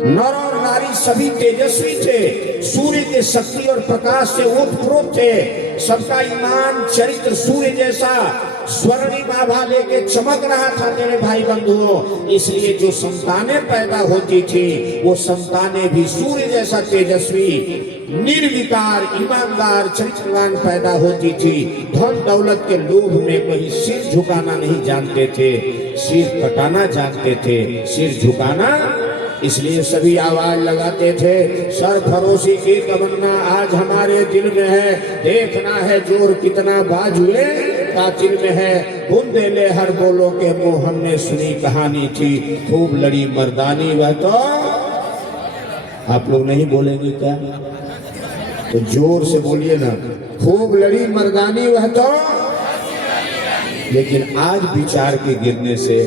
नर और नारी सभी तेजस्वी थे, सूर्य के शक्ति और प्रकाश से ओतप्रोत थे। सबका ईमान चरित्र सूर्य जैसा स्वर्णिम आभा लेके चमक रहा था मेरे भाई बंधुओं। इसलिए जो संतानें पैदा होती थी वो संतानें भी सूर्य जैसा तेजस्वी, निर्विकार, ईमानदार, चरित्रवान पैदा होती थी। धन दौलत के लोभ में कहीं सिर झुकाना नहीं जानते थे, सिर कटाना जानते थे, सिर झुकाना। इसलिए सभी आवाज लगाते थे, सरफरोशी की तमन्ना आज हमारे दिल में है, देखना है जोर कितना बाजुए कातिल में है। बूंदे ले हर बोलो के मुंह हमने सुनी कहानी थी, खूब लड़ी मर्दानी वह तो। आप लोग नहीं बोलेंगे क्या? तो जोर से बोलिए ना, खूब लड़ी मर्दानी वह तो। लेकिन आज विचार के गिरने से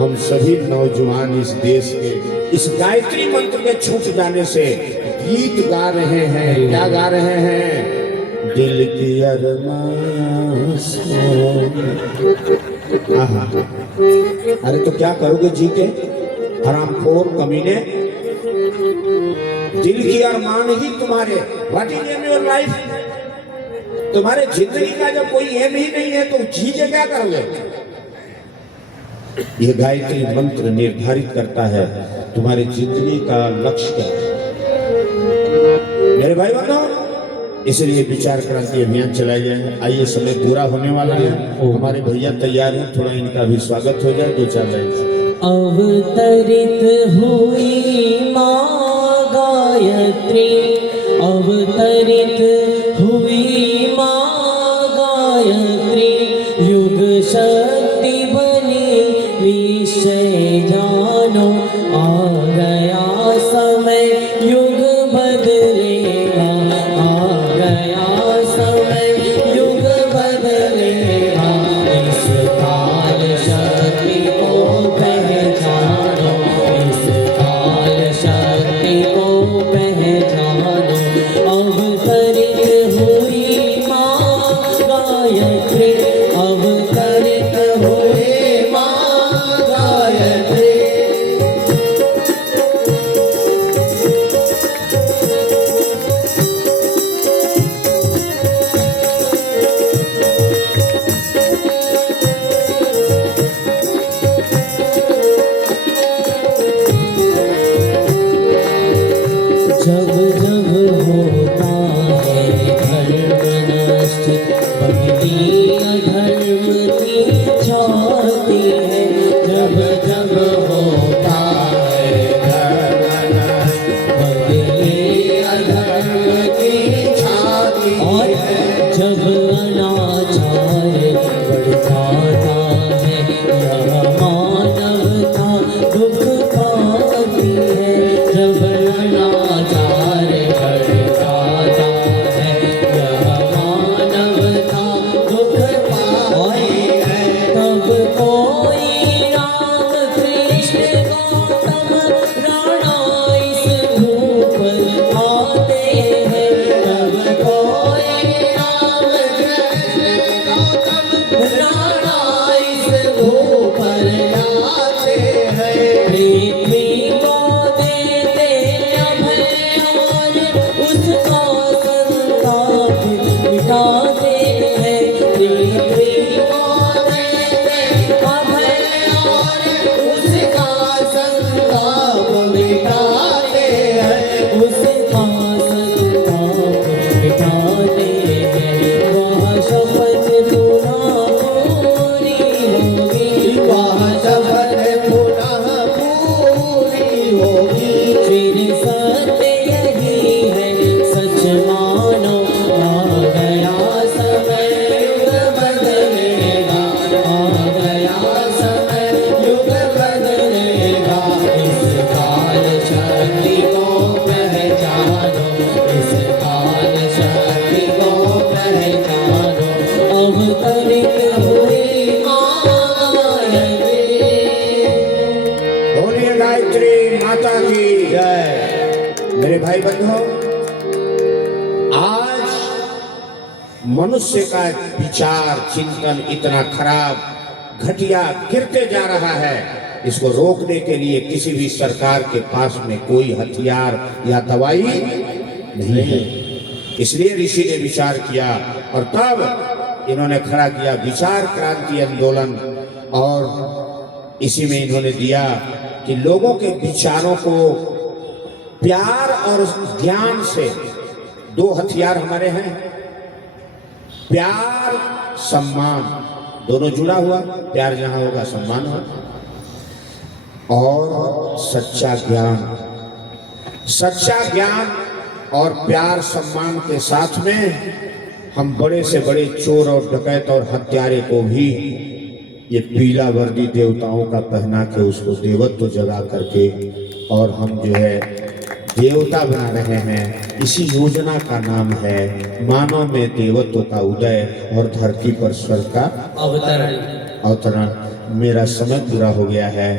हम सभी नौजवान इस देश के इस गायत्री मंत्र के छूट जाने से गीत गा रहे हैं। क्या गा रहे हैं? दिल की अरमान से। अरे तो क्या करोगे जी के हरामखोर कमीने? दिल की अरमान ही तुम्हारे, what is am your life? तुम्हारे जिंदगी का जब कोई एम ही नहीं है तो जी के क्या करोगे? यह गायत्री मंत्र निर्धारित करता है तुम्हारी जिंदगी का लक्ष्य क्या है। मेरे भाई बहनों, इसलिए विचार क्रांति अभियान चलाया जाए। आइए, समय पूरा होने वाला है, हमारे भैया तैयार हैं, थोड़ा इनका भी स्वागत हो जाए। 2-4 लाइन से। अवतरित हुई माँ गायत्री, अवतरित हुई माँ गायत्री, युग शक्ति बनी जब अनाचार बढ़ जाता है, यह मानवता दुख पाती है। जब अनाचार बढ़ जाता है, यह मानवता दुख पाती है। तब कोई राम कृष्ण गौतम राणा इस भूप आते हैं। तब कोई राम कृष्ण गौतम राणा इस भूप आते हैं। पृथ्वी को देते अभय और उसका संताप मिटाते हैं। पृथ्वी को देते अभय और उसका संताप मिटाते हैं। उसका संताप मिटाते हैं। वह शपथ पुनः पूरी होगी, वह शपथ पुनः पूरी होगी। फिर सत्य यही है, सच मानो, आ गया समय युग बदलेगा, आ गया समय युग बदलेगा। इस काल शक्ति को पहचानो, इस काल शक्ति को पहचानो। अवतरित हुई मायावी। बोलिए गायत्री माता की जय। मेरे भाई बंधुओं, आज मनुष्य का विचार चिंतन इतना खराब घटिया गिरते जा रहा है, इसको रोकने के लिए किसी भी सरकार के पास में कोई हथियार या दवाई नहीं है। इसलिए ऋषि ने विचार किया और तब इन्होंने खड़ा किया विचार क्रांति आंदोलन। और इसी में इन्होंने दिया कि लोगों के विचारों को प्यार और ज्ञान से, दो हथियार हमारे हैं, प्यार सम्मान, दोनों जुड़ा हुआ। प्यार जहां होगा सम्मान होगा। और सच्चा ज्ञान, सच्चा ज्ञान और प्यार सम्मान के साथ में हम बड़े से बड़े चोर और डकैत और हत्यारे को भी ये पीला वर्दी देवताओं का पहना के उसको देवत्व जगा करके और हम जो है देवता बना रहे हैं। इसी योजना का नाम है मानव में देवत्व का उदय और धरती पर स्वर्ग का अवतरण। मेरा समय पूरा हो गया है,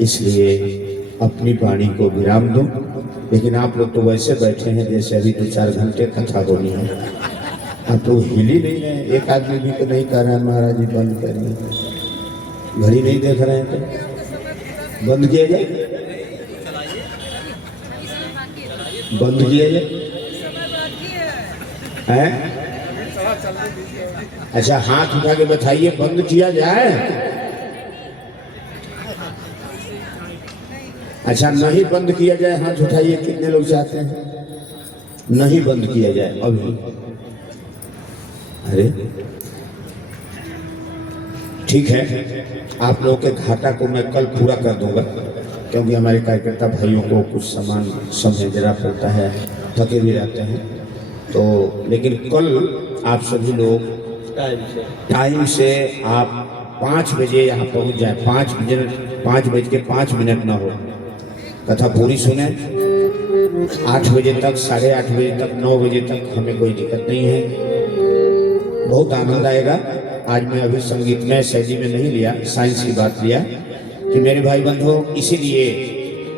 इसलिए अपनी वाणी को विराम दो। लेकिन आप लोग तो वैसे बैठे हैं जैसे अभी 2-4 घंटे कथा होनी है। आप लोग हिल ही नहीं रहे। एक आदमी भी तो नहीं कह रहा है महाराज जी बंद करिए, घड़ी नहीं देख रहे हैं तो बंद किया जाए, बंद किया जाए हैं? अच्छा हाथ उठा के बताइए बंद किया जाए। अच्छा नहीं बंद किया जाए, हाथ उठाइए। कितने लोग चाहते हैं नहीं बंद किया जाए अभी? अरे ठीक है, आप लोगों के घाटा को मैं कल पूरा कर दूंगा, क्योंकि हमारे कार्यकर्ता भाइयों को कुछ सामान समय देना पड़ता है, थके भी रहते हैं। तो लेकिन कल आप सभी लोग टाइम से आप 5 बजे यहाँ पहुँच जाए। 5:05 ना हो, कथा पूरी सुने। 8 बजे तक, 8:30 बजे तक, 9 बजे तक हमें कोई दिक्कत नहीं है। बहुत आनंद आएगा। आज मैं अभी संगीतमय शैली में नहीं लिया, साइंस की बात लिया कि मेरे भाई बंधुओं, इसीलिए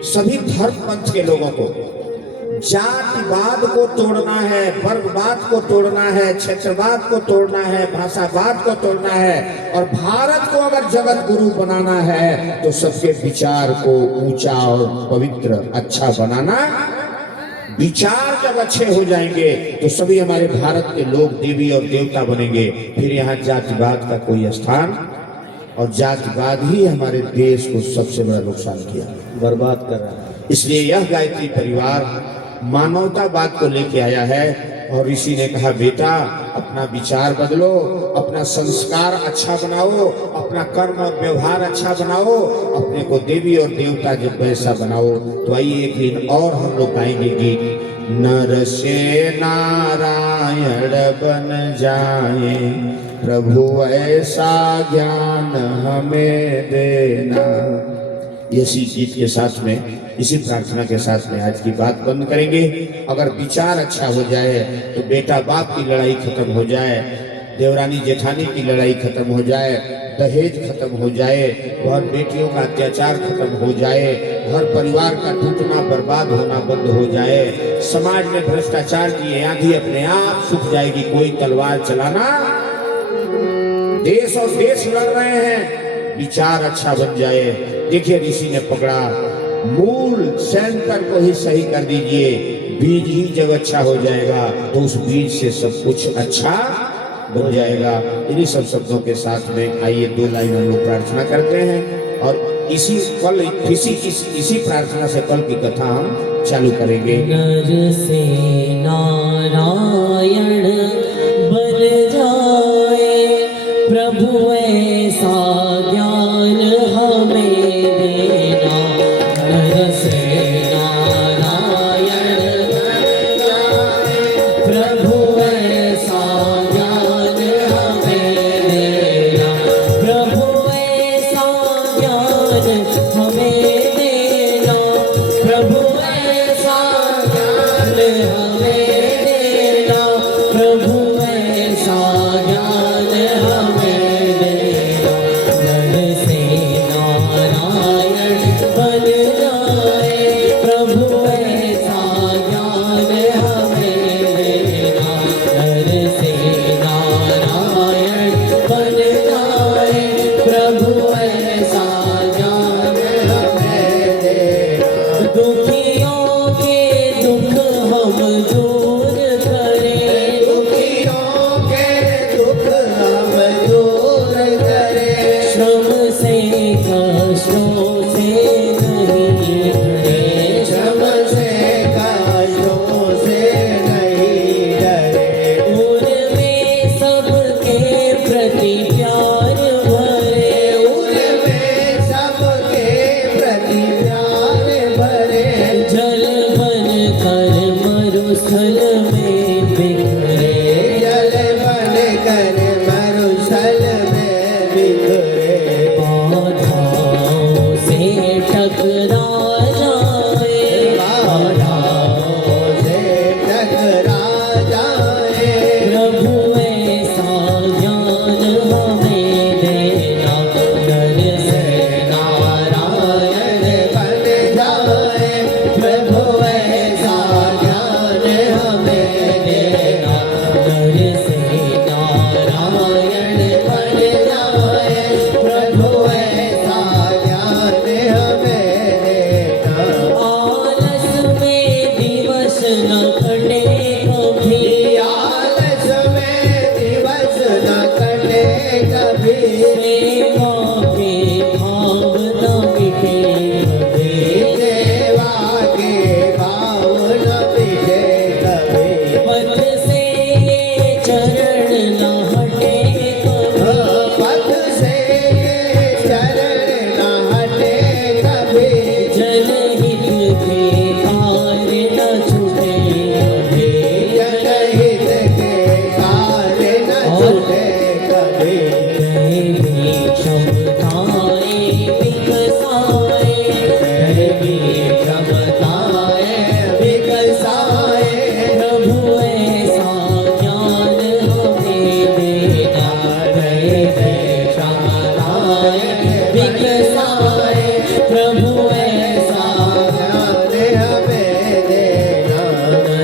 सभी धर्म पंथ के लोगों को जातिवाद को तोड़ना है, वर्गवाद को तोड़ना है, क्षेत्रवाद को तोड़ना है, भाषावाद को तोड़ना है। और भारत को अगर जगत गुरु बनाना है तो सबके विचार को ऊंचा और पवित्र अच्छा बनाना। विचार जब अच्छे हो जाएंगे तो सभी हमारे भारत के लोग देवी और देवता बनेंगे। फिर यहाँ जातिवाद का कोई स्थान, और जातिवाद ही हमारे देश को सबसे बड़ा नुकसान किया, बर्बाद कर रहा है। इसलिए यह गायत्री परिवार मानवतावाद को लेके आया है। और ऋषि ने कहा बेटा अपना विचार बदलो, अपना संस्कार अच्छा बनाओ, अपना कर्म और व्यवहार अच्छा बनाओ, अपने को देवी और देवता जब वैसा बनाओ। तो आइए एक दिन और हम लोग गाएंगे गीत, नर से नारायण नारायण बन जाए, प्रभु ऐसा ज्ञान हमें देना। इसी गीत के साथ में, इसी प्रार्थना के साथ में आज की बात बंद करेंगे। अगर विचार अच्छा हो जाए तो बेटा बाप की लड़ाई खत्म हो जाए, देवरानी जेठानी की लड़ाई खत्म हो जाए, दहेज खत्म हो जाए, घर बेटियों का अत्याचार खत्म हो जाए, घर परिवार का टूटना बर्बाद होना बंद हो जाए, समाज में भ्रष्टाचार की आंधी अपने आप सूख जाएगी। कोई तलवार चलाना, देश और देश लड़ रहे हैं, विचार अच्छा बन जाए। देखिए ऋषि ने पकड़ा, मूल सेंटर को ही सही कर दीजिए, बीज ही जब अच्छा हो जाएगा तो उस बीज से सब कुछ अच्छा बन जाएगा। इन्हीं सब शब्दों के साथ में आइए 2 लाइन हम लोग प्रार्थना करते हैं और इसी प्रार्थना से कल की कथा हम चालू करेंगे। नर से नारायण बन जाए, प्रभु ऐसा ज्ञान हमें देना। नर से नारायण बन जाए, प्रभु ऐसा ज्ञान हमें देना। प्रभु ऐसा ज्ञान हमें देना। प्रभु ऐसा ज्ञान हमें देना। प्रभु ऐसा ज्ञान हमें देना। नर से नारायण बन जाए, प्रभु ऐसा ज्ञान हमें देना। नर से नारायण बन जाए, प्रभु ऐसा ज्ञान हमें देना। दुखियों के दुख हम दूर करें, दुखियों के दुख हम दूर करें, श्रम से कष्टों से नहीं डरे। श्रम से कष्टों से नहीं डरे, उनमें सबके प्रति प्यार भरे। उनमें सबके प्रति प्यार भरे, जल बन कर मरुस्थल में बिखरे। जल बन कर मरुस्थल में बिखरे, बाधाओं से टकरा जाए, बाधाओं से टकरा जाए, प्रभु ऐसा ज्ञान हमें देना। नर से नारायण बन जाए, प्रभु ऐसा ज्ञान हमें देना। नर से नारायण बन जाए, प्रभु ऐसा ज्ञान हमें देना। आलस में दिवस न कटे कभी, आलस में दिवस न कटे कभी, सेवा के भाव न मिटे कभी। सेवा के भाव न मिटे कभी, पथ से ये चरण न हटे कभी। पथ से ये चरण न हटे कभी, जनहित के कार्य न छूटे कभी। जनहित के कार्य न छूटे कभी, दैवी क्षमताएं विकसाए, दैवी क्षमताएं विकसाए, प्रभु ऐसा ज्ञान हमें देना। दैवी क्षमताएं विकसाए, प्रभु ऐसा ज्ञान हमें देना।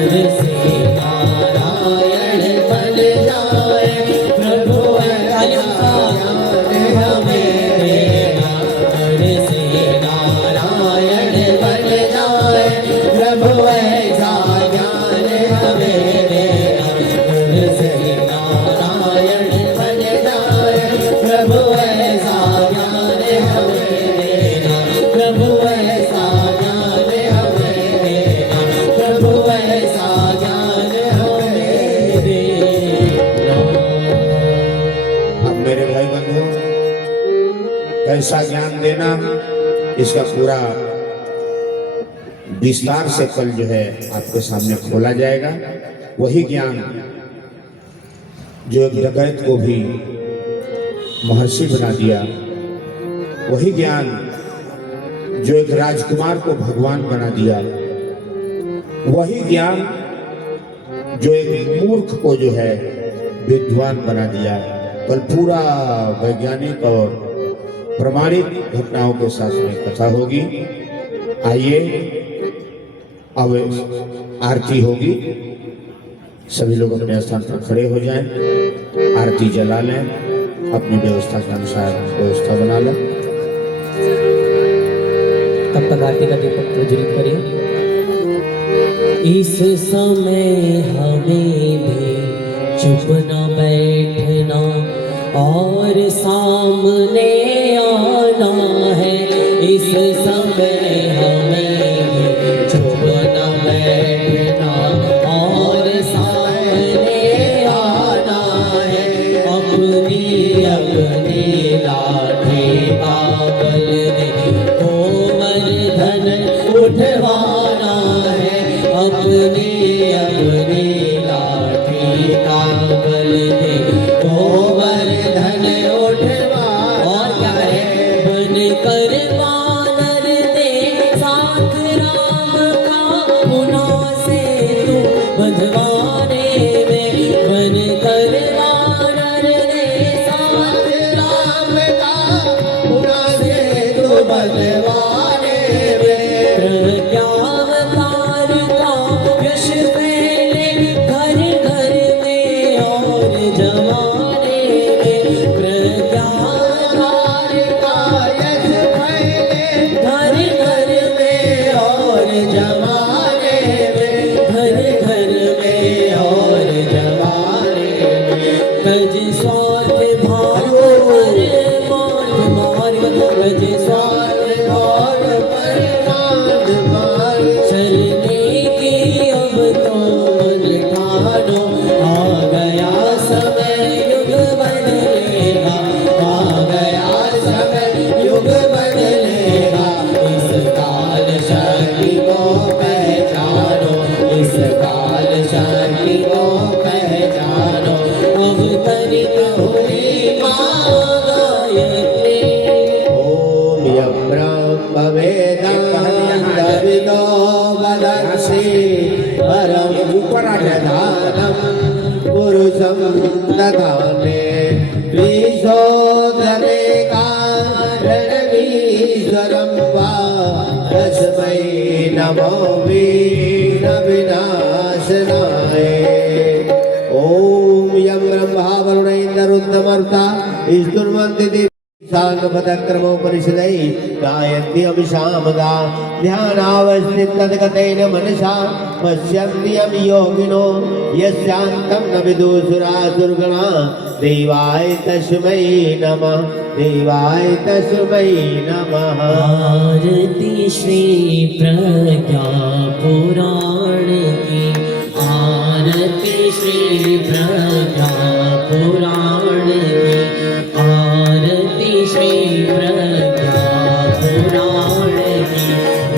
नर से नारायण बन जाए, प्रभु ऐसा ज्ञान हमें देना। नर से नारायण बन जाए, प्रभु ऐसा ज्ञान हमें देना। नर से नारायण बन जाए, प्रभु ऐसा ज्ञान हमें देना। प्रभु ऐसा ज्ञान हमें देना। प्रभु ऐसा ज्ञान हमें देना। अब मेरे भाई बंधु, कैसा ज्ञान देना, इसका पूरा विस्तार से कल जो है आपके सामने खोला जाएगा। वही ज्ञान जो एक डकैत को भी महर्षि बना दिया, वही ज्ञान जो एक राजकुमार को भगवान बना दिया, वही ज्ञान जो एक मूर्ख को जो है विद्वान बना दिया। कल पूरा वैज्ञानिक और प्रमाणित घटनाओं के साथ में कथा होगी। आइए, अब आरती होगी। सभी लोग अपने स्थान पर खड़े हो जाएं, आरती जला लें, अपनी व्यवस्था के अनुसार व्यवस्था बना लें। तब तक आरती का दीपक प्रज्वलित करिए। इस समय हमें भी चुप न बैठना और सामने आना है। इस समय हमें भी चुप न बैठना और सामने आना है। अपनी अपनी लाठी का बल ने कोमल धन उठवाना है। अपनी अपनी लाठी का बल दे कोमल धन उठवा। और क्या है? बन कर वानर दे साथ राम का पुनः से तू बंधवाने में। बन कर वानर दे साथ राम का पुनः से तू बंधवाने में। प्रज्ञावतार का यश फैले घर घर में और जमाने में। प्रज्ञावतार का यश फैले घर घर में और जमाने में। घर घर में और जमाने में। तज स्वार्थ भाव पर मान मार। तज स्वार्थ भाव पर मान मार। चलने की अब तो मन ठानो। आ गया समय युग बदलेगा। आ गया समय युग बदलेगा। इस काल शक्ति को पहचानो। इस काल शक्ति को पहचानो। अवतरित हुई माँ गायत्री। ओम यं ब्रह्म वेदांत विदो वदन्ति परम प्रधानं पुरुषं दधाने। विशोधने कारणमीश्वरं वा तस्मै नमो वीण विनाशनाय। ओम यं ब्रह्मा वरुण इंद्र रुद्रमरुता स्तुवन्ति साङ्गपदक्रमोपनिषदै गायन्ति अभिसामगा। ध्यानावस्थित तद्गतेन मनसा पश्यन्ति यं योगिनो यस्यान्तं न विदुषुरासुरगणा। देवाय तस्मै नमः। देवाय तस्मै नमः। आरती श्री प्रज्ञा पुराण की। आरती श्री प्रज्ञा पुराण की। आरती श्री प्रज्ञा पुराण की।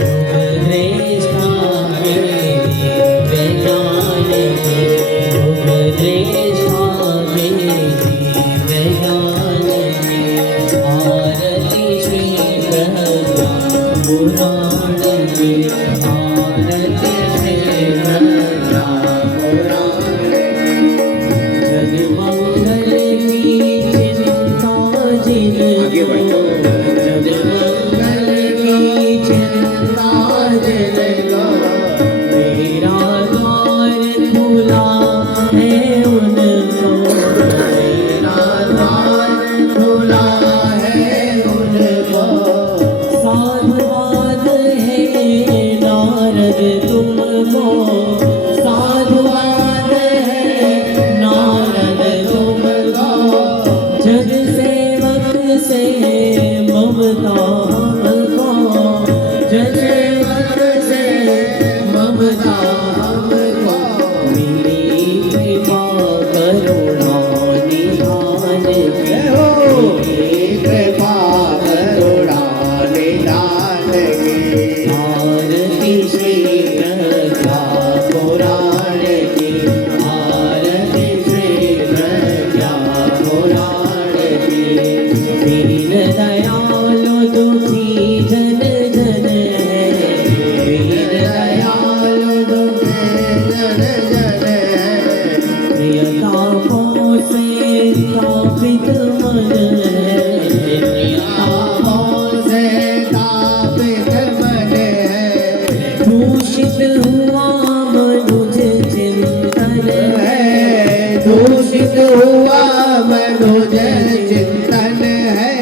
युग श्रेष्ठा देवी वैज्ञान की। युग श्रेष्ठा देवी वैज्ञान की। आरती श्री प्रज्ञा पुराण की। आरती श्री प्रज्ञा पुराण। जग से तापित मन है, पापों से तापित मन है, दूषित हुआ मनुज चिंतन है, दूषित हुआ मनुज चिंतन है,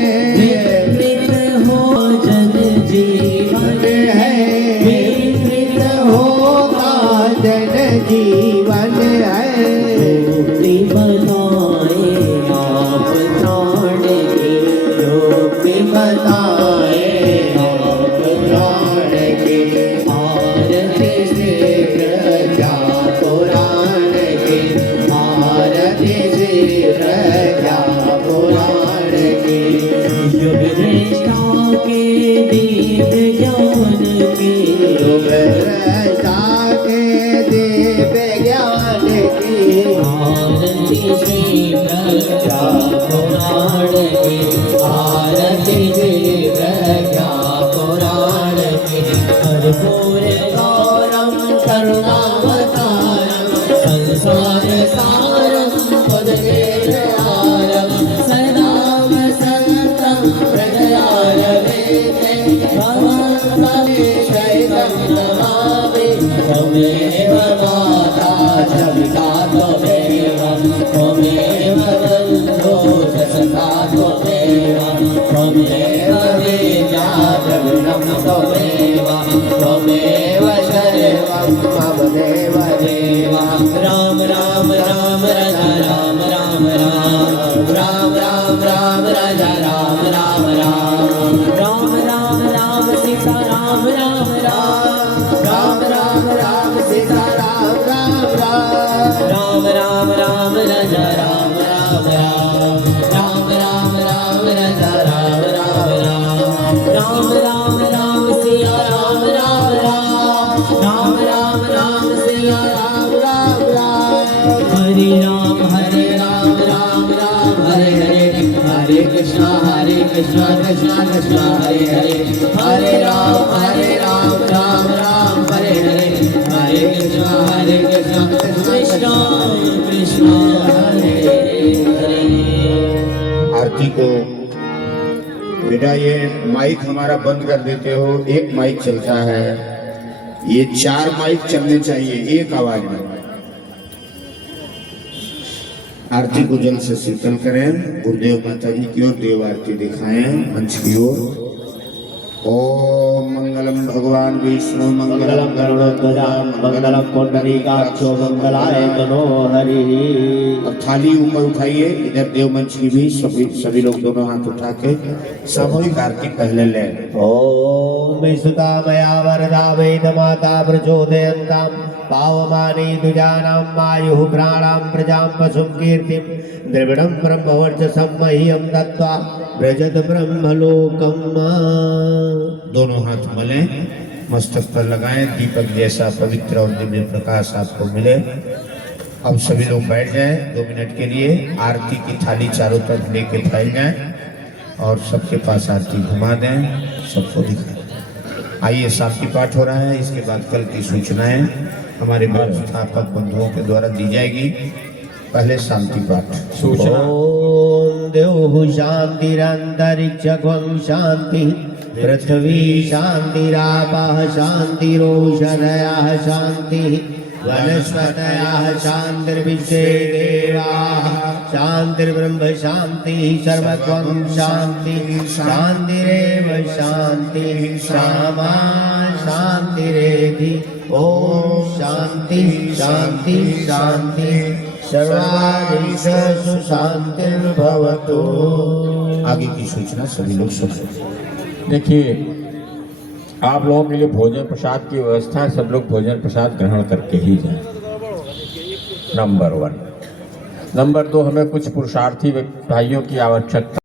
विकृत हो जन जीवन है विकृत होता जन जीवन है। मुक्ति बनाए आप प्राण की, योगी बताए आप प्राण की, आरती से प्रजा पुराण की, आरती से प्रजा पुराण की, युग दृष्टा के दीप ज्ञान की, युग रचा के दिव्य ज्ञान की, आरती से प्रजा पुराण की, आरती से प्रजा पुराण की, कर्पूर गौरम करुणावतारम संसार सारम पदगेन्द्रहारम सदा वसन्तं हृदयारविन्दे भवं शैलं नमामि। त्वमेव माता च पिता त्वमेव, त्वमेव बन्धो च सखा त्वमेव, त्वमेव विद्या द्रविणं त्वमेव, त्वमेव सर्वं मम देव देव। राम राम राम राजा राम राम राम राम राम राम राजा राम राम राम, राम राम राम सीता राम राम राम, राम राम राम सीता राम राम राम, राम राम राम राजा राम राम राम, राम राम राम राजा राम राम राम, राम राम राम सिया राम राम राम, राम राम राम सिया राम राम राम, हरि राम राम राम राम हरे हरे, हरे कृष्णा कृष्णा कृष्णा हरे हरे, हरे राम राम राम हरे हरे, हरे कृष्णा कृष्णा कृष्णा हरे हरे। आरती को बेटा ये माइक हमारा बंद कर देते हो, एक माइक चलता है, ये 4 माइक चलने चाहिए एक आवाज में। आरती को जल से शीतल करें, गुरुदेव माता जी की ओर देव आरती दिखाएं मंच की ओर। ओम मंगलम भगवान विष्णु मंगलम गरुड़ध्वजा मंगलम पुंडरीकाक्षो मंगलाय तनो हरि। और थाली ऊपर उठाइए, इधर देव मंच की भी सभी लोग दोनों हाथ उठा के सामूहिक आरती पहले लें। ओम विसुता मया वरदा वेद माता प्रचोदयन्तां पावमानी दुजानां मायुः प्राणां प्रजां पशुं कीर्तिं द्रविणं ब्रह्मवर्चसं मह्यं दत्त्वा व्रजत ब्रह्मलोकम्। दोनों हाथ मलें, मस्तक पर लगाएं, दीपक जैसा पवित्र और दिव्य प्रकाश आपको मिले। अब सभी लोग बैठ जाएं 2 मिनट के लिए। आरती की थाली चारों तरफ लेके फैल जाएं और सबके पास आरती घुमा दें, सबको दिखाएं। आइए, शांति पाठ हो रहा है, इसके बाद कल की सूचनाएं हमारे व्यवस्थापक बंधुओं के द्वारा दी जाएगी। पहले शांति पाठ सूचना। ओम देव शांतिरंतरिक्षं शांति, पृथ्वी शांतिरापः शांतिरोषधयः शांति, वनस्पतयः शांतिर्विश्वे देवाः शांतिर्ब्रह्म शांतिः सर्वत्वं शांति, शांतिरेव शांतिः सामा शांतिरेधि। ओम शांति शांति शांति सर्वारिषु शांतिर्भवतु। आगे की सूचना सभी लोग सुनें। देखिए, आप लोगों के लिए भोजन प्रसाद की व्यवस्था है, सब लोग भोजन प्रसाद ग्रहण करके ही जाएं। नंबर 1। नंबर 2, हमें कुछ पुरुषार्थी भाइयों की आवश्यकता